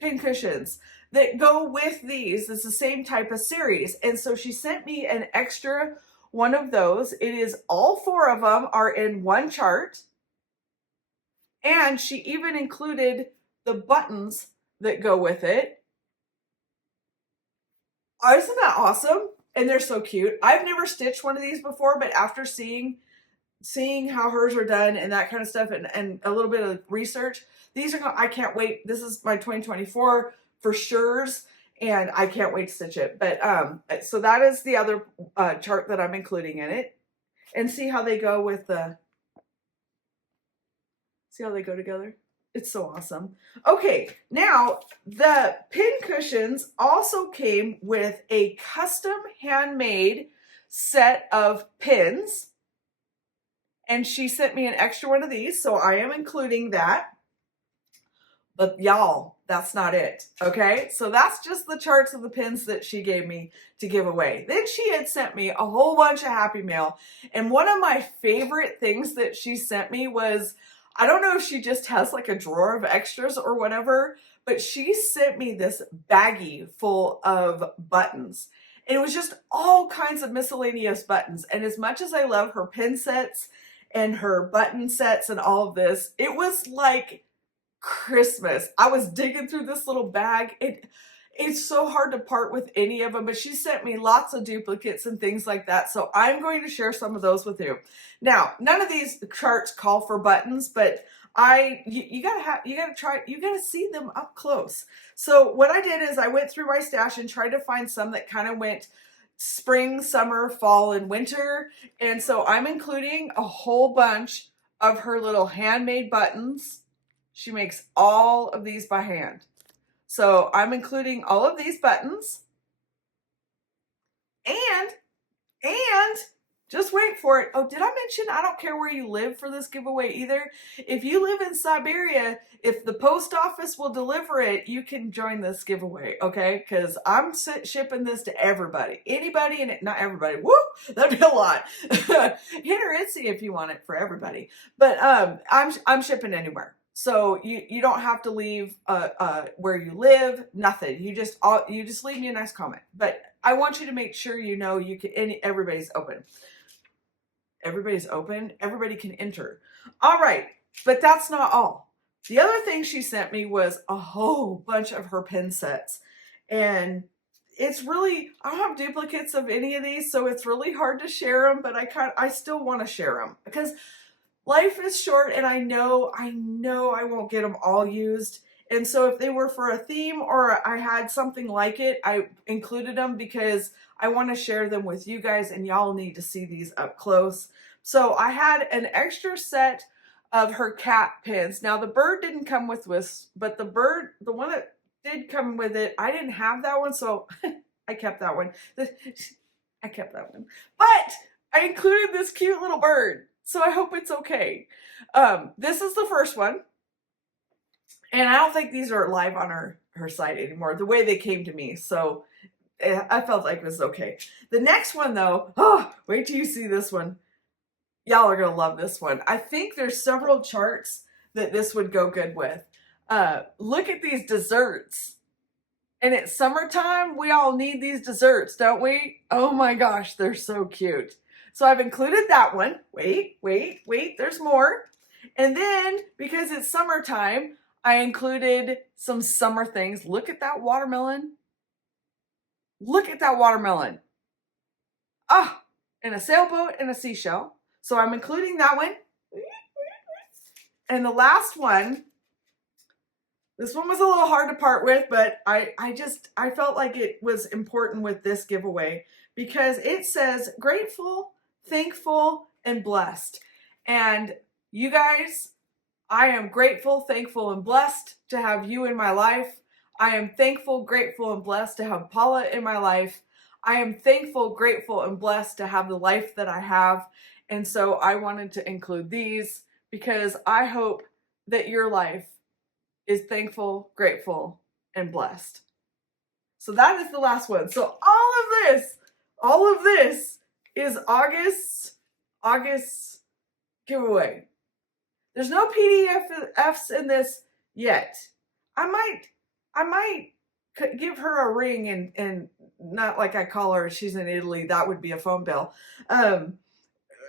pin cushions that go with these. It's the same type of series. And so she sent me an extra one of those. It is all 4 of them are in one chart. And she even included the buttons that go with it. Oh, isn't that awesome? And they're so cute. I've never stitched one of these before, but after seeing how hers are done and that kind of stuff and a little bit of research, I can't wait. This is my 2024 for sure's, and I can't wait to stitch it. But so that is the other chart that I'm including in it. And see how they go together? It's so awesome. Okay, now the pin cushions also came with a custom handmade set of pins. And she sent me an extra one of these, so I am including that. But y'all, that's not it, okay? So that's just the charts of the pins that she gave me to give away. Then she had sent me a whole bunch of happy mail. And one of my favorite things that she sent me was, I don't know if she just has like a drawer of extras or whatever, but she sent me this baggie full of buttons. And it was just all kinds of miscellaneous buttons. And as much as I love her pin sets and her button sets and all of this, it was like Christmas. I was digging through this little bag. It's so hard to part with any of them, but she sent me lots of duplicates and things like that. So I'm going to share some of those with you. Now, none of these charts call for buttons, but you gotta see them up close. So what I did is I went through my stash and tried to find some that kind of went spring, summer, fall, and winter. And so I'm including a whole bunch of her little handmade buttons. She makes all of these by hand. So I'm including all of these buttons. And Just wait for it. Oh, did I mention I don't care where you live for this giveaway either? If you live in Siberia, if the post office will deliver it, you can join this giveaway, okay? Because I'm shipping this to everybody. Anybody and not everybody. Woo! That'd be a lot. Hit or Etsy if you want it for everybody. But I'm shipping anywhere. So you don't have to leave where you live, nothing. You just leave me a nice comment. But I want you to make sure you know you can. Everybody's open. Everybody's open. Everybody can enter. All right, but that's not all. The other thing she sent me was a whole bunch of her pin sets, and it's really, I don't have duplicates of any of these, so it's really hard to share them. But I still want to share them because life is short, and I know I won't get them all used. And so if they were for a theme or I had something like it, I included them because I want to share them with you guys, and y'all need to see these up close. So I had an extra set of her cat pins. Now the bird didn't come with this, but the one that did come with it, I didn't have that one, so I kept that one. I kept that one. But I included this cute little bird, so I hope it's okay. This is the first one. And I don't think these are live on her site anymore, the way they came to me. So I felt like it was okay. The next one, though, oh, wait till you see this one. Y'all are going to love this one. I think there's several charts that this would go good with. Look at these desserts. And it's summertime. We all need these desserts, don't we? Oh my gosh, they're so cute. So I've included that one. Wait, there's more. And then, because it's summertime, I included some summer things. Look at that watermelon. Look at that watermelon. Ah, and a sailboat and a seashell. So I'm including that one. And the last one, this one was a little hard to part with, but I felt like it was important with this giveaway because it says grateful, thankful, and blessed. And you guys, I am grateful, thankful, and blessed to have you in my life. I am thankful, grateful, and blessed to have Paula in my life. I am thankful, grateful, and blessed to have the life that I have. And so I wanted to include these because I hope that your life is thankful, grateful, and blessed. So that is the last one. So all of this is August's giveaway. There's no PDFs in this yet. I might give her a ring and not like I call her, she's in Italy, that would be a phone bill.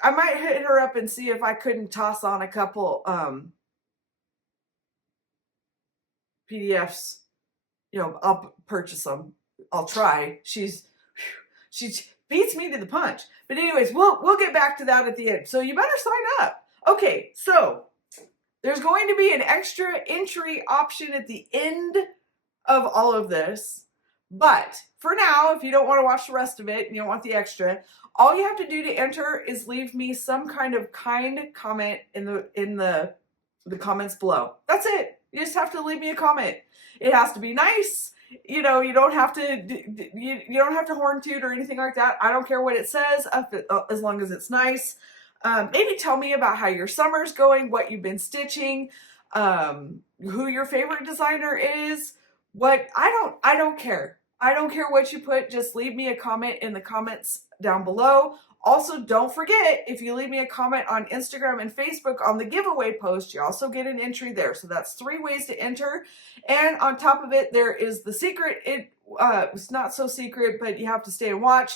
I might hit her up and see if I couldn't toss on a couple PDFs. You know, I'll purchase them. I'll try. She beats me to the punch. But anyways, we'll get back to that at the end. So you better sign up. Okay, so there's going to be an extra entry option at the end of all of this. But for now, if you don't want to watch the rest of it and you don't want the extra, all you have to do to enter is leave me some kind of kind comment in the comments below. That's it. You just have to leave me a comment. It has to be nice. You know, you don't have to horn toot or anything like that. I don't care what it says as long as it's nice. Maybe tell me about how your summer's going, what you've been stitching, who your favorite designer is. I don't care. I don't care what you put. Just leave me a comment in the comments down below. Also, don't forget, if you leave me a comment on Instagram and Facebook on the giveaway post, you also get an entry there. So that's 3 ways to enter. And on top of it, there is the secret. It's not so secret, but you have to stay and watch.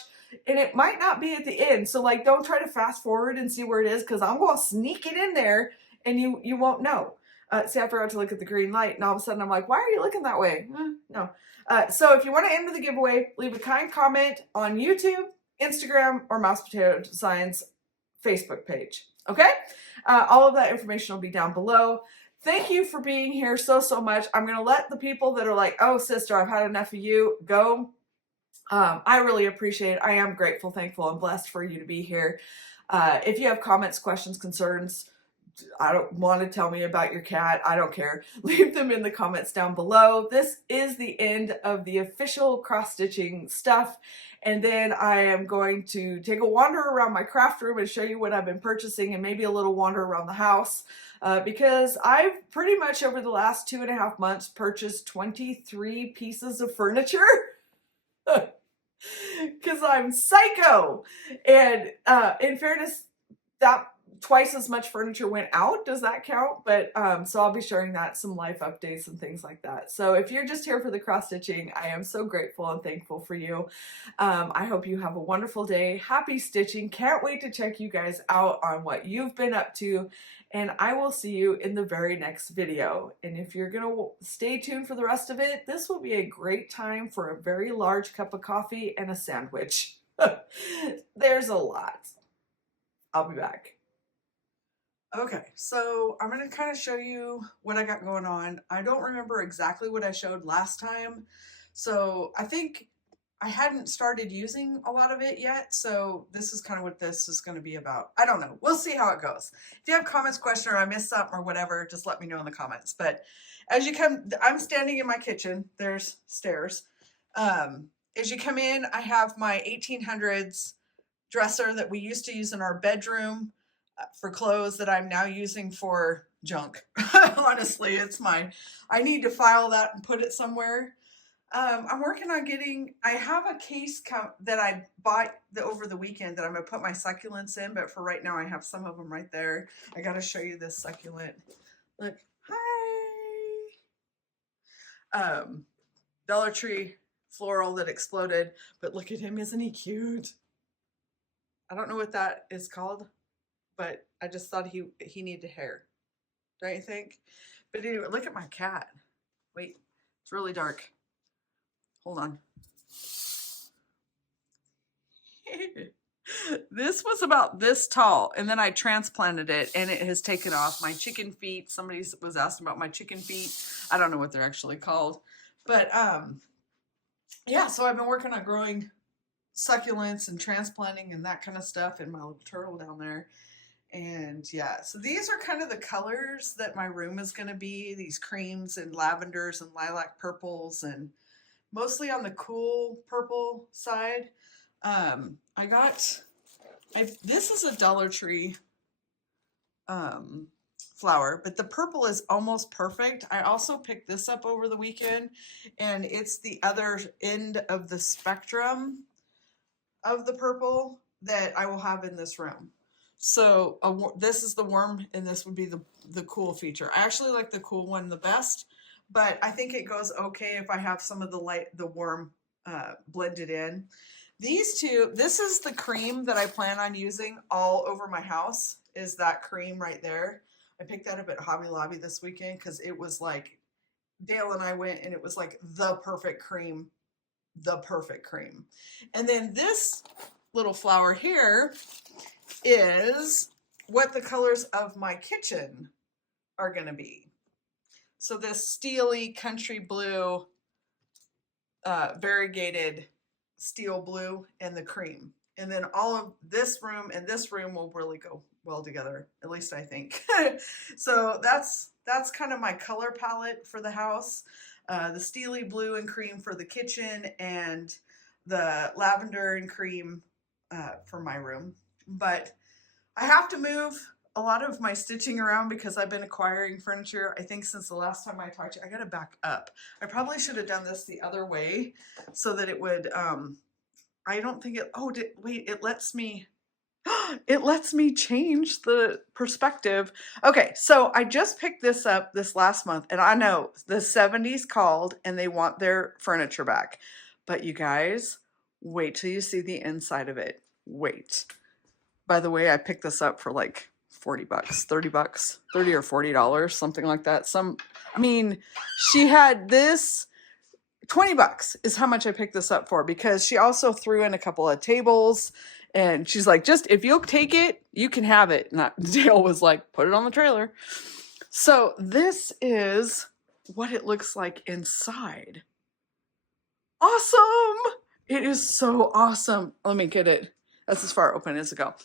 And it might not be at the end. So like, don't try to fast forward and see where it is, because I'm going to sneak it in there and you won't know. See, I forgot to look at the green light, and all of a sudden I'm like, why are you looking that way? No. So if you want to enter the giveaway, leave a kind comment on YouTube, Instagram, or MousePotatoDesigns Facebook page. Okay? All of that information will be down below. Thank you for being here so much. I'm going to let the people that are like, oh, sister, I've had enough of you, go. I really appreciate it. I am grateful, thankful, and blessed for you to be here. If you have comments, questions, concerns, I don't want to tell me about your cat. I don't care. Leave them in the comments down below. This is the end of the official cross-stitching stuff. And then I am going to take a wander around my craft room and show you what I've been purchasing, and maybe a little wander around the house. Because I've pretty much over the last 2.5 months purchased 23 pieces of furniture. Because I'm psycho. And in fairness, that twice as much furniture went out. Does that count? But so I'll be sharing that, some life updates and things like that. So if you're just here for the cross stitching, I am so grateful and thankful for you. I hope you have a wonderful day. Happy stitching. Can't wait to check you guys out on what you've been up to. And I will see you in the very next video. And if you're going to stay tuned for the rest of it, this will be a great time for a very large cup of coffee and a sandwich. There's a lot. I'll be back. Okay, so I'm going to kind of show you what I got going on. I don't remember exactly what I showed last time. So I think I hadn't started using a lot of it yet. So this is kind of what this is going to be about. I don't know. We'll see how it goes. If you have comments, question, or I missed something or whatever, just let me know in the comments. But as you come, I'm standing in my kitchen. There's stairs. As you come in, I have my 1800s dresser that we used to use in our bedroom for clothes that I'm now using for junk. Honestly, it's mine. I need to file that and put it somewhere. I'm working on getting, I have a case that I bought over the weekend that I'm going to put my succulents in, but for right now I have some of them right there. I got to show you this succulent. Look, hi. Dollar Tree floral that exploded, but look at him, isn't he cute? I don't know what that is called, but I just thought he needed hair. Don't you think? But anyway, look at my cat. Wait, it's really dark. Hold on. This was about this tall, and then I transplanted it, and it has taken off. My chicken feet, somebody was asking about my chicken feet. I don't know what they're actually called. But, yeah, so I've been working on growing succulents and transplanting and that kind of stuff in my little turtle down there. And yeah, so these are kind of the colors that my room is going to be, these creams and lavenders and lilac purples, and mostly on the cool purple side. This is a Dollar Tree flower, but the purple is almost perfect. I also picked this up over the weekend, and it's the other end of the spectrum of the purple that I will have in this room. So this is the warm, and this would be the cool feature. I actually like the cool one the best, but I think it goes okay if I have some of the warm blended in. These two, this is the cream that I plan on using all over my house, is that cream right there. I picked that up at Hobby Lobby this weekend because it was like, Dale and I went and it was like the perfect cream. And then this little flower here is what the colors of my kitchen are going to be. So this steely country blue, variegated steel blue, and the cream. And then all of this room and this room will really go well together, at least I think. So that's kind of my color palette for the house. The steely blue and cream for the kitchen, and the lavender and cream for my room. But I have to move a lot of my stitching around because I've been acquiring furniture, I think, since the last time I talked to you. I got to back up. I probably should have done this the other way so that it would, I don't think it, oh, wait, it lets me change the perspective. Okay, so I just picked this up this last month, and I know the 70s called and they want their furniture back. But you guys, wait till you see the inside of it. Wait. By the way, I picked this up for like 40 bucks, 30 bucks, 30 or $40, something like that. I mean, she had this, 20 bucks is how much I picked this up for, because she also threw in a couple of tables, and she's like, just if you'll take it, you can have it. And Dale was like, put it on the trailer. So this is what it looks like inside. Awesome. It is so awesome. Let me get it. That's as far open as it go.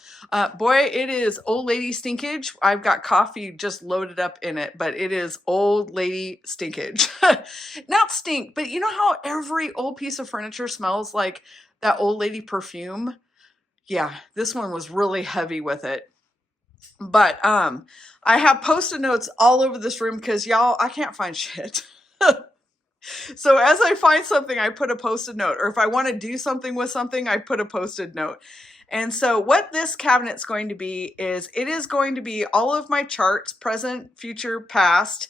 Boy, it is old lady stinkage. I've got coffee just loaded up in it, but it is old lady stinkage. Not stink, but you know how every old piece of furniture smells like that old lady perfume? Yeah, this one was really heavy with it. But I have Post-it notes all over this room because y'all, I can't find shit. So as I find something, I put a Post-it note, or if I want to do something with something, I put a Post-it note. And so what this cabinet's going to be is, it is going to be all of my charts, present, future, past,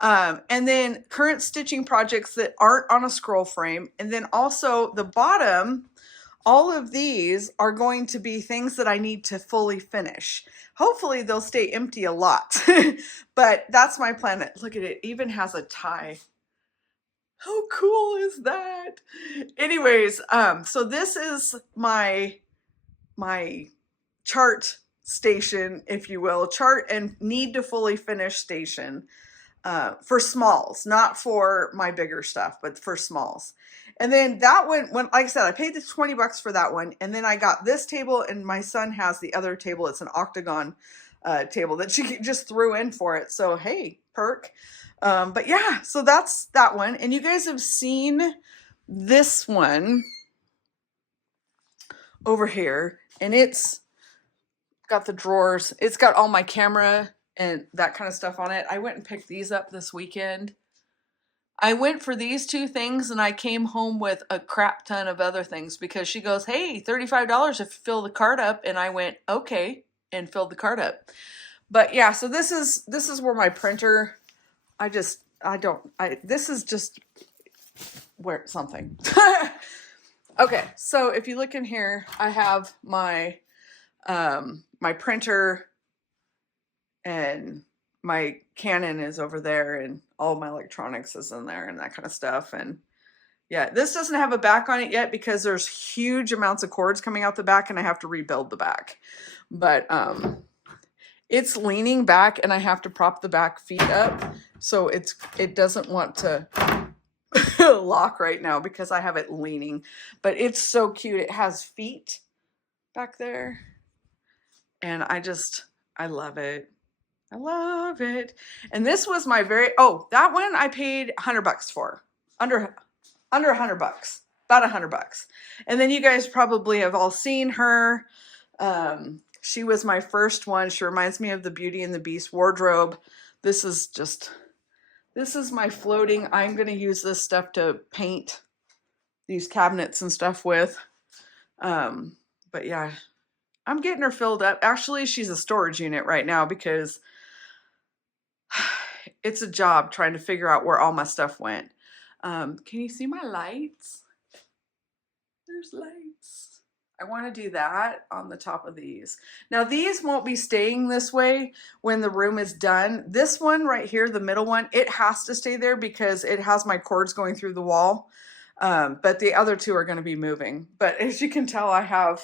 and then current stitching projects that aren't on a scroll frame. And then also the bottom, all of these are going to be things that I need to fully finish. Hopefully they'll stay empty a lot, but that's my plan. Look at it, even has a tie. How cool is that? Anyways, so this is my chart station, if you will, chart and need to fully finish station for smalls, not for my bigger stuff, but for smalls. And then that one, when, like I said, I paid the 20 bucks for that one. And then I got this table, and my son has the other table. It's an octagon table that she just threw in for it. So, hey, perk. But yeah, so that's that one. And you guys have seen this one over here, and it's got the drawers. It's got all my camera and that kind of stuff on it. I went and picked these up this weekend. I went for these two things, and I came home with a crap ton of other things because she goes, hey, $35 if you fill the cart up. And I went, okay, and filled the cart up. But yeah, so this is where my printer, this is just where something. Okay, so if you look in here, I have my my printer, and my Canon is over there, and all my electronics is in there and that kind of stuff. And yeah, this doesn't have a back on it yet because there's huge amounts of cords coming out the back, and I have to rebuild the back. But it's leaning back, and I have to prop the back feet up, so it doesn't want to lock right now because I have it leaning. But it's so cute. It has feet back there, and I love it. I love it. And this was my that one I paid $100 for, under $100, about $100. And then you guys probably have all seen her. She was my first one. She reminds me of the Beauty and the Beast wardrobe. This is my floating. I'm going to use this stuff to paint these cabinets and stuff with. But yeah, I'm getting her filled up. Actually, she's a storage unit right now because it's a job trying to figure out where all my stuff went. Can you see my lights? There's lights. I want to do that on the top of these. Now these won't be staying this way when the room is done. This one right here, the middle one, it has to stay there because it has my cords going through the wall. But the other two are going to be moving. But as you can tell, I have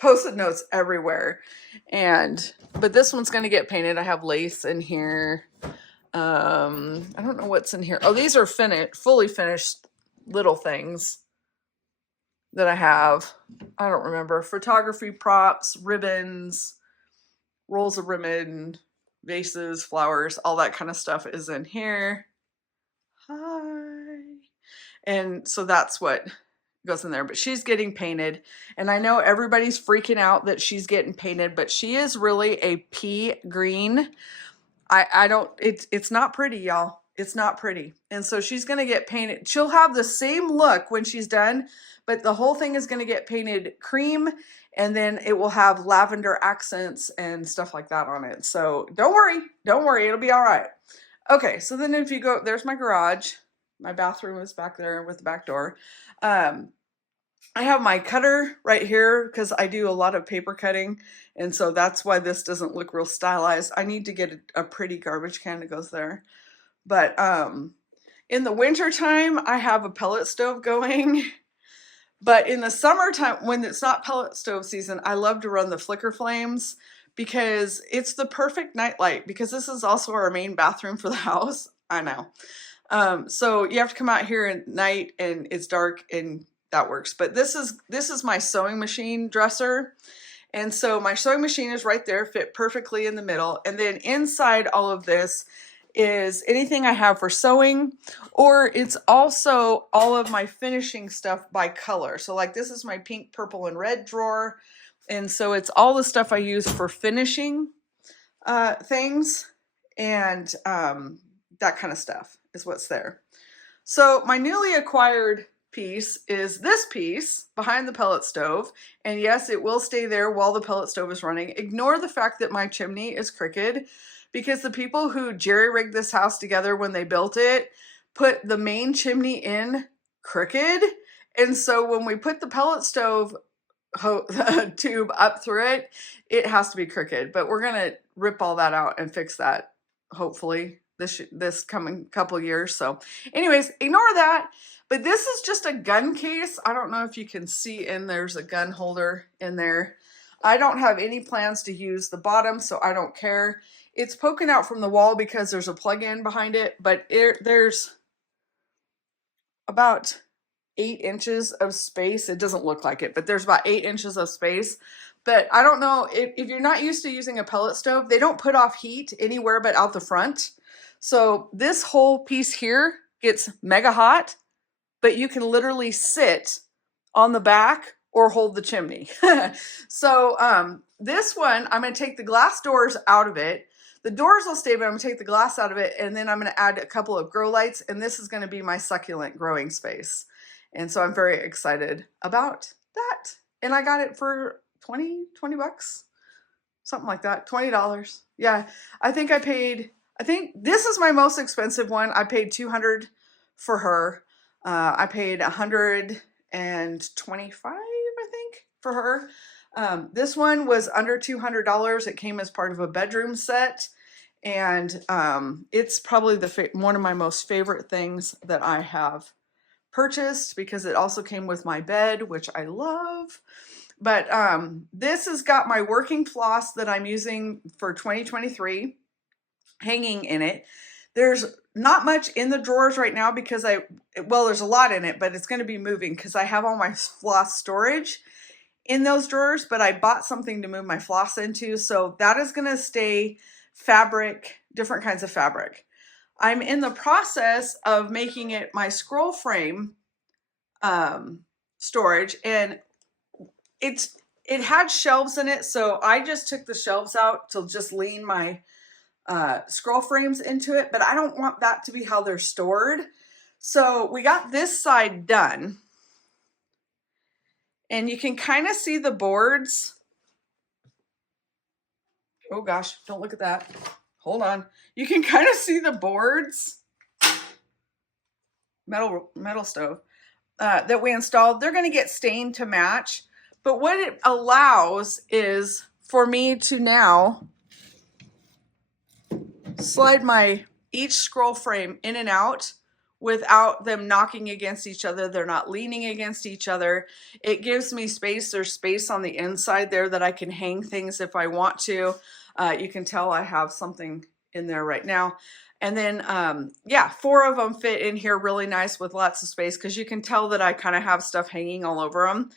Post-it notes everywhere. But this one's going to get painted. I have lace in here. I don't know what's in here. Oh, these are fully finished little things that I have. I don't remember. Photography props, ribbons, rolls of ribbon, vases, flowers, all that kind of stuff is in here. Hi. And so that's what goes in there. But she's getting painted. And I know everybody's freaking out that she's getting painted, but she is really a pea green. It's not pretty, y'all. It's not pretty. And so she's going to get painted. She'll have the same look when she's done, but the whole thing is going to get painted cream, and then it will have lavender accents and stuff like that on it. So don't worry, it'll be all right. Okay, so then if you go, there's my garage. My bathroom is back there with the back door. I have my cutter right here because I do a lot of paper cutting, and so that's why this doesn't look real stylized. I need to get a pretty garbage can that goes there. But in the winter time, I have a pellet stove going. But in the summertime, when it's not pellet stove season, I love to run the flicker flames because it's the perfect nightlight, because this is also our main bathroom for the house. I know. So you have to come out here at night and it's dark and that works. But this is my sewing machine dresser. And so my sewing machine is right there, fit perfectly in the middle. And then inside all of this is anything I have for sewing, or it's also all of my finishing stuff by color. So like this is my pink, purple, and red drawer. And so it's all the stuff I use for finishing things and that kind of stuff is what's there. So my newly acquired piece is this piece behind the pellet stove. And yes, it will stay there while the pellet stove is running. Ignore the fact that my chimney is crooked, because the people who jerry-rigged this house together when they built it put the main chimney in crooked. And so when we put the pellet stove tube up through it, it has to be crooked. But we're going to rip all that out and fix that, hopefully, this coming couple years. So anyways, ignore that. But this is just a gun case. I don't know if you can see there's a gun holder in there. I don't have any plans to use the bottom, so I don't care. It's poking out from the wall because there's a plug-in behind it, but there's about 8 inches of space. It doesn't look like it, but there's about 8 inches of space. But I don't know, if you're not used to using a pellet stove, they don't put off heat anywhere but out the front. So this whole piece here gets mega hot, but you can literally sit on the back or hold the chimney. So this one, I'm going to take the glass doors out of it. The doors will stay, but I'm going to take the glass out of it, and then I'm going to add a couple of grow lights, and this is going to be my succulent growing space. And so I'm very excited about that. And I got it for 20 bucks, something like that, $20. Yeah, I think this is my most expensive one. I paid $200 for her. I paid $125, I think, for her. This one was under $200. It came as part of a bedroom set, and it's probably one of my most favorite things that I have purchased, because it also came with my bed, which I love. But this has got my working floss that I'm using for 2023 hanging in it. There's not much in the drawers right now because there's a lot in it, but it's going to be moving because I have all my floss storage in those drawers, but I bought something to move my floss into. So that is going to stay fabric, different kinds of fabric. I'm in the process of making it my scroll frame storage, and it had shelves in it. So I just took the shelves out to just lean my scroll frames into it, but I don't want that to be how they're stored. So we got this side done. And you can kind of see the boards. Oh gosh, don't look at that. Hold on. You can kind of see the boards, metal stove, that we installed. They're going to get stained to match. But what it allows is for me to now slide each scroll frame in and out without them knocking against each other. They're not leaning against each other. It gives me space. There's space on the inside there that I can hang things if I want to. You can tell I have something in there right now. And then, yeah, 4 of them fit in here really nice with lots of space, because you can tell that I kind of have stuff hanging all over them.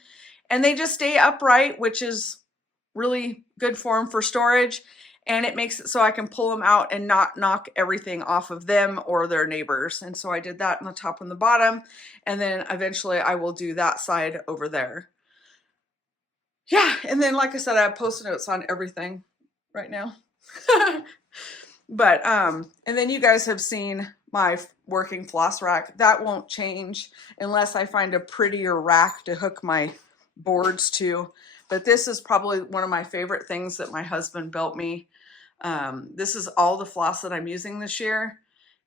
And they just stay upright, which is really good for them for storage. And it makes it so I can pull them out and not knock everything off of them or their neighbors. And so I did that on the top and the bottom. And then eventually I will do that side over there. Yeah, and then like I said, I have Post-it notes on everything right now. But, and then you guys have seen my working floss rack. That won't change unless I find a prettier rack to hook my boards to. But this is probably one of my favorite things that my husband built me. This is all the floss that I'm using this year.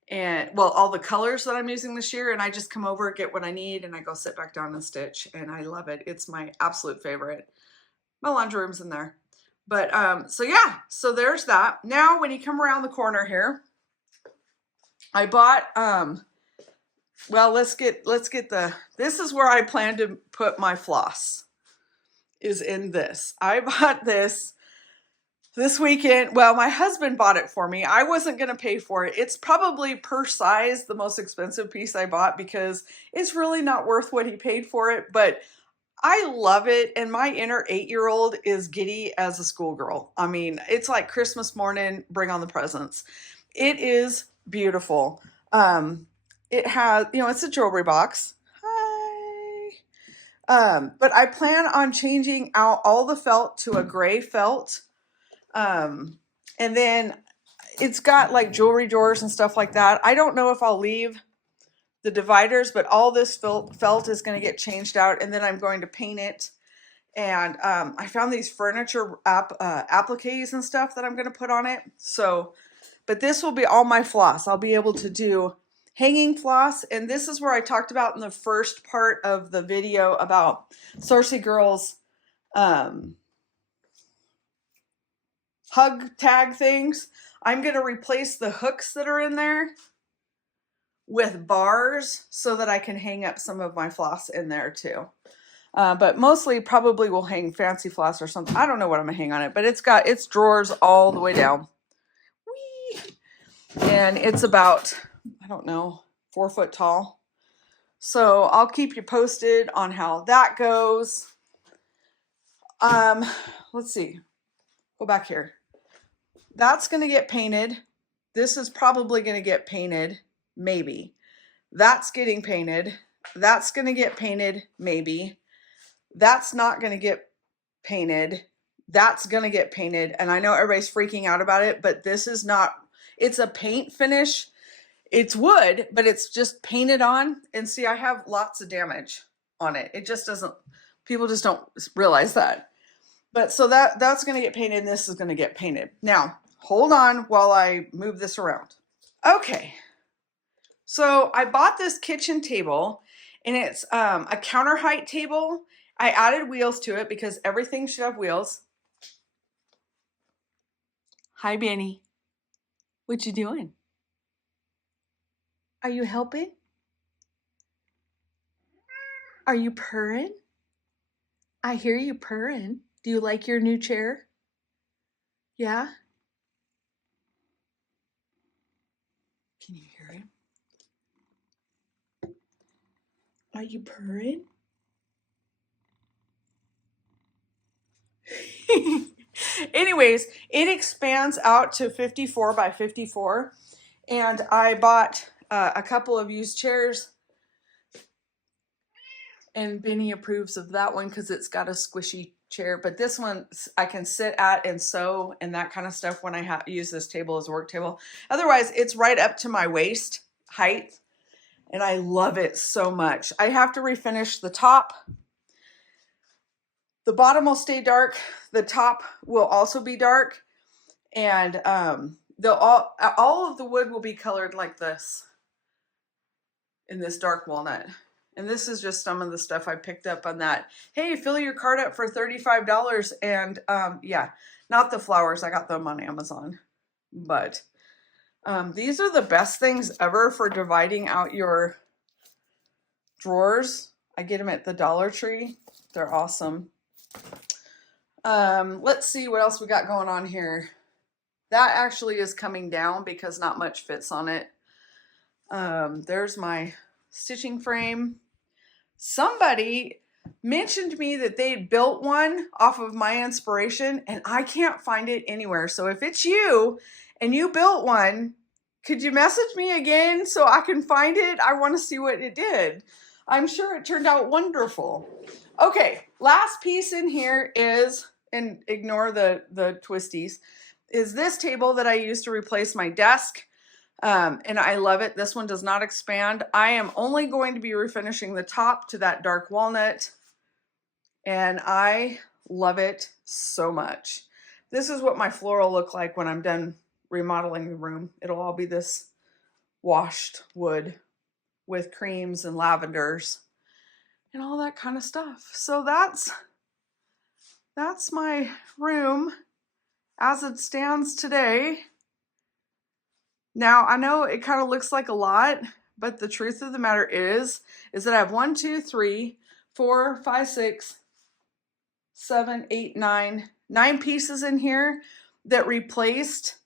And well, all the colors that I'm using this year. And I just come over, get what I need, and I go sit back down and stitch. And I love it. It's my absolute favorite. My laundry room's in there. But so yeah, so there's that. Now when you come around the corner here, I bought well, let's get this is where I plan to put my floss, is in this. I bought this this weekend, well, my husband bought it for me. I wasn't going to pay for it. It's probably per size the most expensive piece I bought because it's really not worth what he paid for it, but I love it, and my inner 8-year-old is giddy as a schoolgirl. I mean, it's like Christmas morning, bring on the presents. It is beautiful. It has, you know, it's a jewelry box. Hi. But I plan on changing out all the felt to a gray felt. And then it's got like jewelry drawers and stuff like that. I don't know if I'll leave the dividers, but all this felt is going to get changed out, and then I'm going to paint it. And I found these furniture appliques and stuff that I'm going to put on it. So, but this will be all my floss. I'll be able to do hanging floss, and this is where I talked about in the first part of the video about Sarcy Girls hug tag things. I'm going to replace the hooks that are in there with bars so that I can hang up some of my floss in there too. But mostly probably will hang fancy floss or something. I don't know what I'm gonna hang on it, but it's got its drawers all the way down. Whee! And it's about, I don't know, 4 foot tall. So I'll keep you posted on how that goes. Let's see, go back here. That's gonna get painted. This is probably gonna get painted. Maybe. That's getting painted. That's going to get painted. Maybe. That's not going to get painted. That's going to get painted. And I know everybody's freaking out about it, but this is not, it's a paint finish. It's wood, but it's just painted on. And see, I have lots of damage on it. It just doesn't, people just don't realize that. But so that's going to get painted, and this is going to get painted. Now, hold on while I move this around. Okay. So I bought this kitchen table, and it's a counter height table. I added wheels to it because everything should have wheels. Hi, Benny. What you doing? Are you helping? Are you purring? I hear you purring. Do you like your new chair? Yeah? Can you hear him? Are you purring? Anyways, it expands out to 54 by 54, and I bought a couple of used chairs, and Benny approves of that one because it's got a squishy chair, but this one I can sit at and sew and that kind of stuff when I use this table as a work table. Otherwise, it's right up to my waist height, and I love it so much. I have to refinish the top. The bottom will stay dark. The top will also be dark, and all of the wood will be colored like this in this dark walnut. And this is just some of the stuff I picked up on that. Hey, fill your cart up for $35. And yeah, not the flowers. I got them on Amazon. But these are the best things ever for dividing out your drawers. I get them at the Dollar Tree. They're awesome. Let's see what else we got going on here. That actually is coming down because not much fits on it. There's my stitching frame. Somebody mentioned to me that they built one off of my inspiration, and I can't find it anywhere. So if it's you and you built one, could you message me again so I can find it? I want to see what it did. I'm sure it turned out wonderful. Okay, last piece in here is, and ignore the twisties, is this table that I used to replace my desk. And I love it. This one does not expand. I am only going to be refinishing the top to that dark walnut, and I love it so much. This is what my floor will look like when I'm done remodeling the room. It'll all be this washed wood with creams and lavenders and all that kind of stuff. So that's my room as it stands today. Now, I know it kind of looks like a lot, but the truth of the matter is that I have 1, 2, 3, 4, 5, 6, 7, 8, 9 pieces in here. that replaced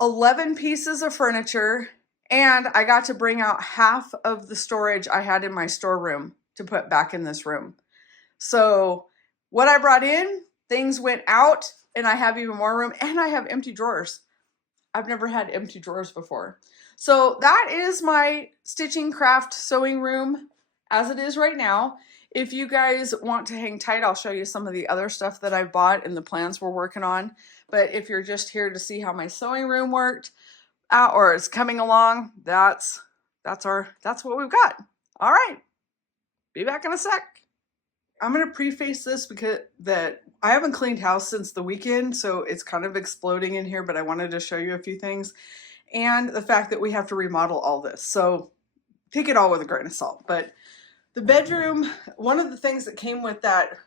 11 pieces of furniture, and I got to bring out half of the storage I had in my storeroom to put back in this room. So what I brought in, things went out, and I have even more room, and I have empty drawers. I've never had empty drawers before. So that is my stitching craft sewing room as it is right now. If you guys want to hang tight, I'll show you some of the other stuff that I bought and the plans we're working on. But if you're just here to see how my sewing room worked out or is coming along, that's what we've got. All right, be back in a sec. I'm gonna preface this because I haven't cleaned house since the weekend, so it's kind of exploding in here, but I wanted to show you a few things. And the fact that we have to remodel all this. So take it all with a grain of salt. But the bedroom, one of the things that came with that,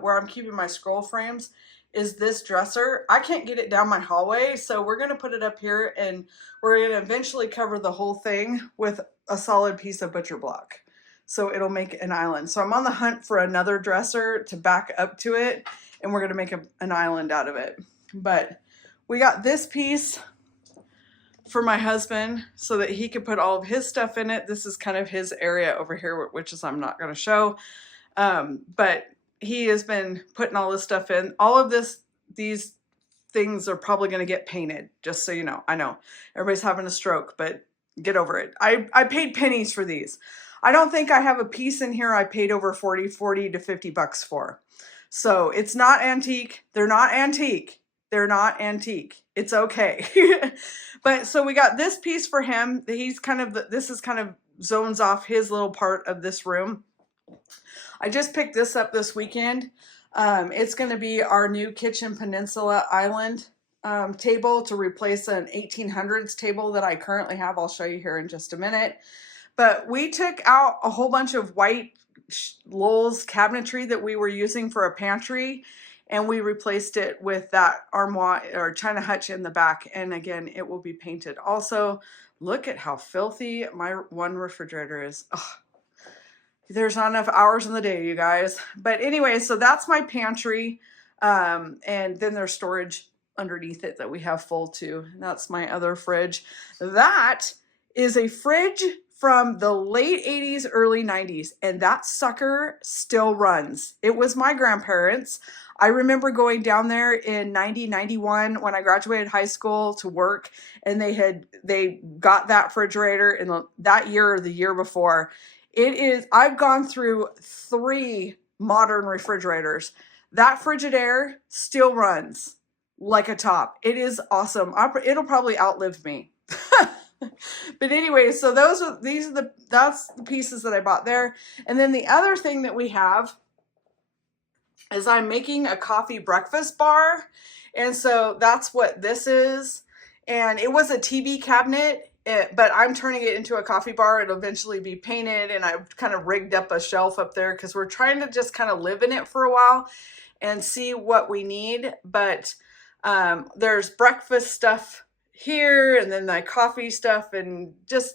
where I'm keeping my scroll frames, is this dresser. I can't get it down my hallway, so we're gonna put it up here and we're gonna eventually cover the whole thing with a solid piece of butcher block. So it'll make an island. So I'm on the hunt for another dresser to back up to it, and we're gonna make an island out of it. But we got this piece for my husband so that he could put all of his stuff in it. This is kind of his area over here, which is I'm not gonna show. But he has been putting all this stuff in. All of these things are probably gonna get painted, just so you know. I know, everybody's having a stroke, but get over it. I paid pennies for these. I don't think I have a piece in here I paid over 40 to 50 bucks for. So it's not antique. They're not antique. They're not antique. It's okay. But so we got this piece for him. He's kind of, this is kind of zones off his little part of this room. I just picked this up this weekend. It's going to be our new kitchen peninsula island table to replace an 1800s table that I currently have. I'll show you here in just a minute. But we took out a whole bunch of white Lowe's cabinetry that we were using for a pantry, and we replaced it with that armoire or China hutch in the back. And again, it will be painted. Also, look at how filthy my one refrigerator is. Ugh. There's not enough hours in the day, you guys. But anyway, so that's my pantry. And then there's storage underneath it that we have full too. And that's my other fridge. That is a fridge from the late 80s, early 90s, and that sucker still runs. It was my grandparents'. I remember going down there in 91 when I graduated high school to work, and they got that refrigerator in that year or the year before. I've gone through 3 modern refrigerators. That Frigidaire still runs like a top. It is awesome. It'll probably outlive me. But anyway, so that's the pieces that I bought there. And then the other thing that we have is I'm making a coffee breakfast bar. And so that's what this is. And it was a TV cabinet, but I'm turning it into a coffee bar. It'll eventually be painted, and I've kind of rigged up a shelf up there because we're trying to just kind of live in it for a while and see what we need. But there's breakfast stuff here, and then the coffee stuff, and just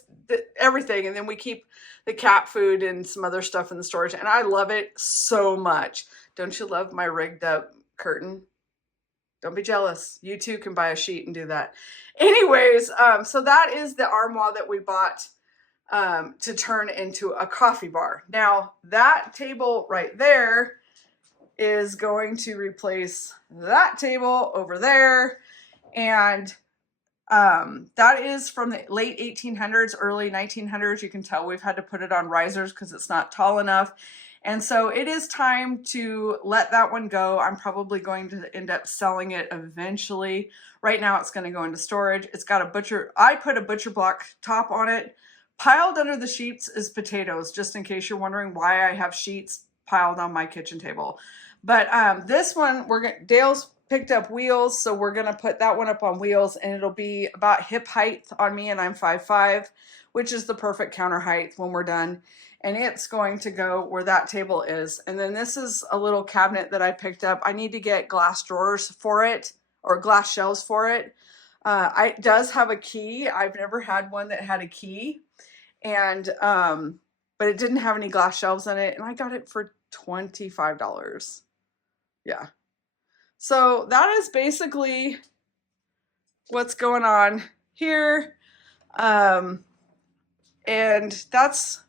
everything. And then we keep the cat food and some other stuff in the storage, and I love it so much. Don't you love my rigged up curtain? Don't be jealous. You too can buy a sheet and do that. Anyways, so that is the armoire that we bought to turn into a coffee bar. Now that table right there is going to replace that table over there, and that is from the late 1800s, early 1900s. You can tell we've had to put it on risers because it's not tall enough. And so it is time to let that one go. I'm probably going to end up selling it eventually. Right now it's going to go into storage. It's got I put a butcher block top on it. Piled under the sheets is potatoes, just in case you're wondering why I have sheets piled on my kitchen table. But this one, Dale's picked up wheels, so we're gonna put that one up on wheels, and it'll be about hip height on me, and I'm 5'5", which is the perfect counter height when we're done. And it's going to go where that table is. And then this is a little cabinet that I picked up. I need to get glass drawers for it, or glass shelves for it. It does have a key. I've never had one that had a key, and but it didn't have any glass shelves in it, and I got it for $25. Yeah. So that is basically what's going on here. And that's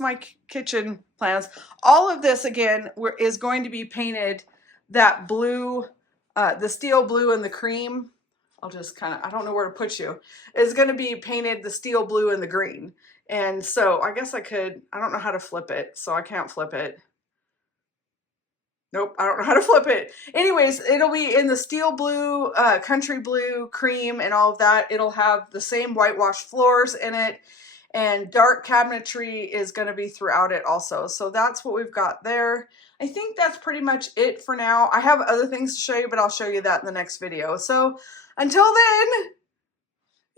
my kitchen plans. All of this again is going to be painted that blue, the steel blue and the cream. I'll just kind of, I don't know where to put you. Is going to be painted the steel blue and the green. And so I guess I could, I don't know how to flip it, so I can't flip it. Nope, I don't know how to flip it. Anyways, it'll be in the steel blue, country blue, cream, and all of that. It'll have the same whitewashed floors in it, and dark cabinetry is going to be throughout it also. So that's what we've got there. I think that's pretty much it for now. I have other things to show you, but I'll show you that in the next video. So until then,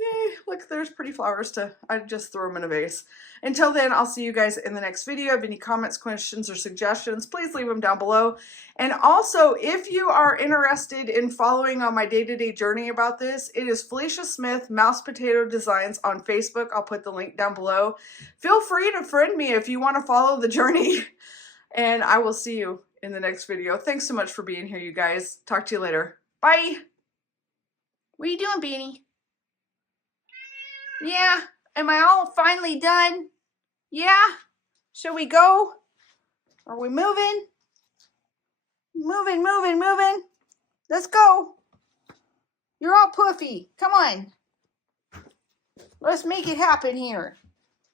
yay, look, there's pretty flowers I just threw them in a vase. Until then, I'll see you guys in the next video. If you have any comments, questions, or suggestions, please leave them down below. And also, if you are interested in following on my day-to-day journey about this, it is Felicia Smith, MousePotatoDesigns on Facebook. I'll put the link down below. Feel free to friend me if you want to follow the journey. And I will see you in the next video. Thanks so much for being here, you guys. Talk to you later. Bye. What are you doing, Beanie? Yeah, am I all finally done? Yeah? Shall we go? Are we moving? Moving. Let's go. You're all puffy. Come on. Let's make it happen here.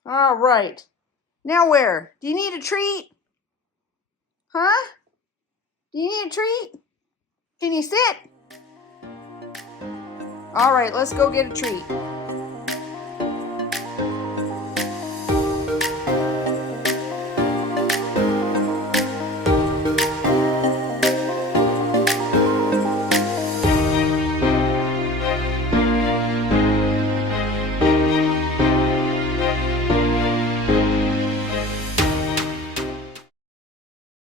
All right. Now where? Do you need a treat? Huh? Do you need a treat? Can you sit? All right, let's go get a treat.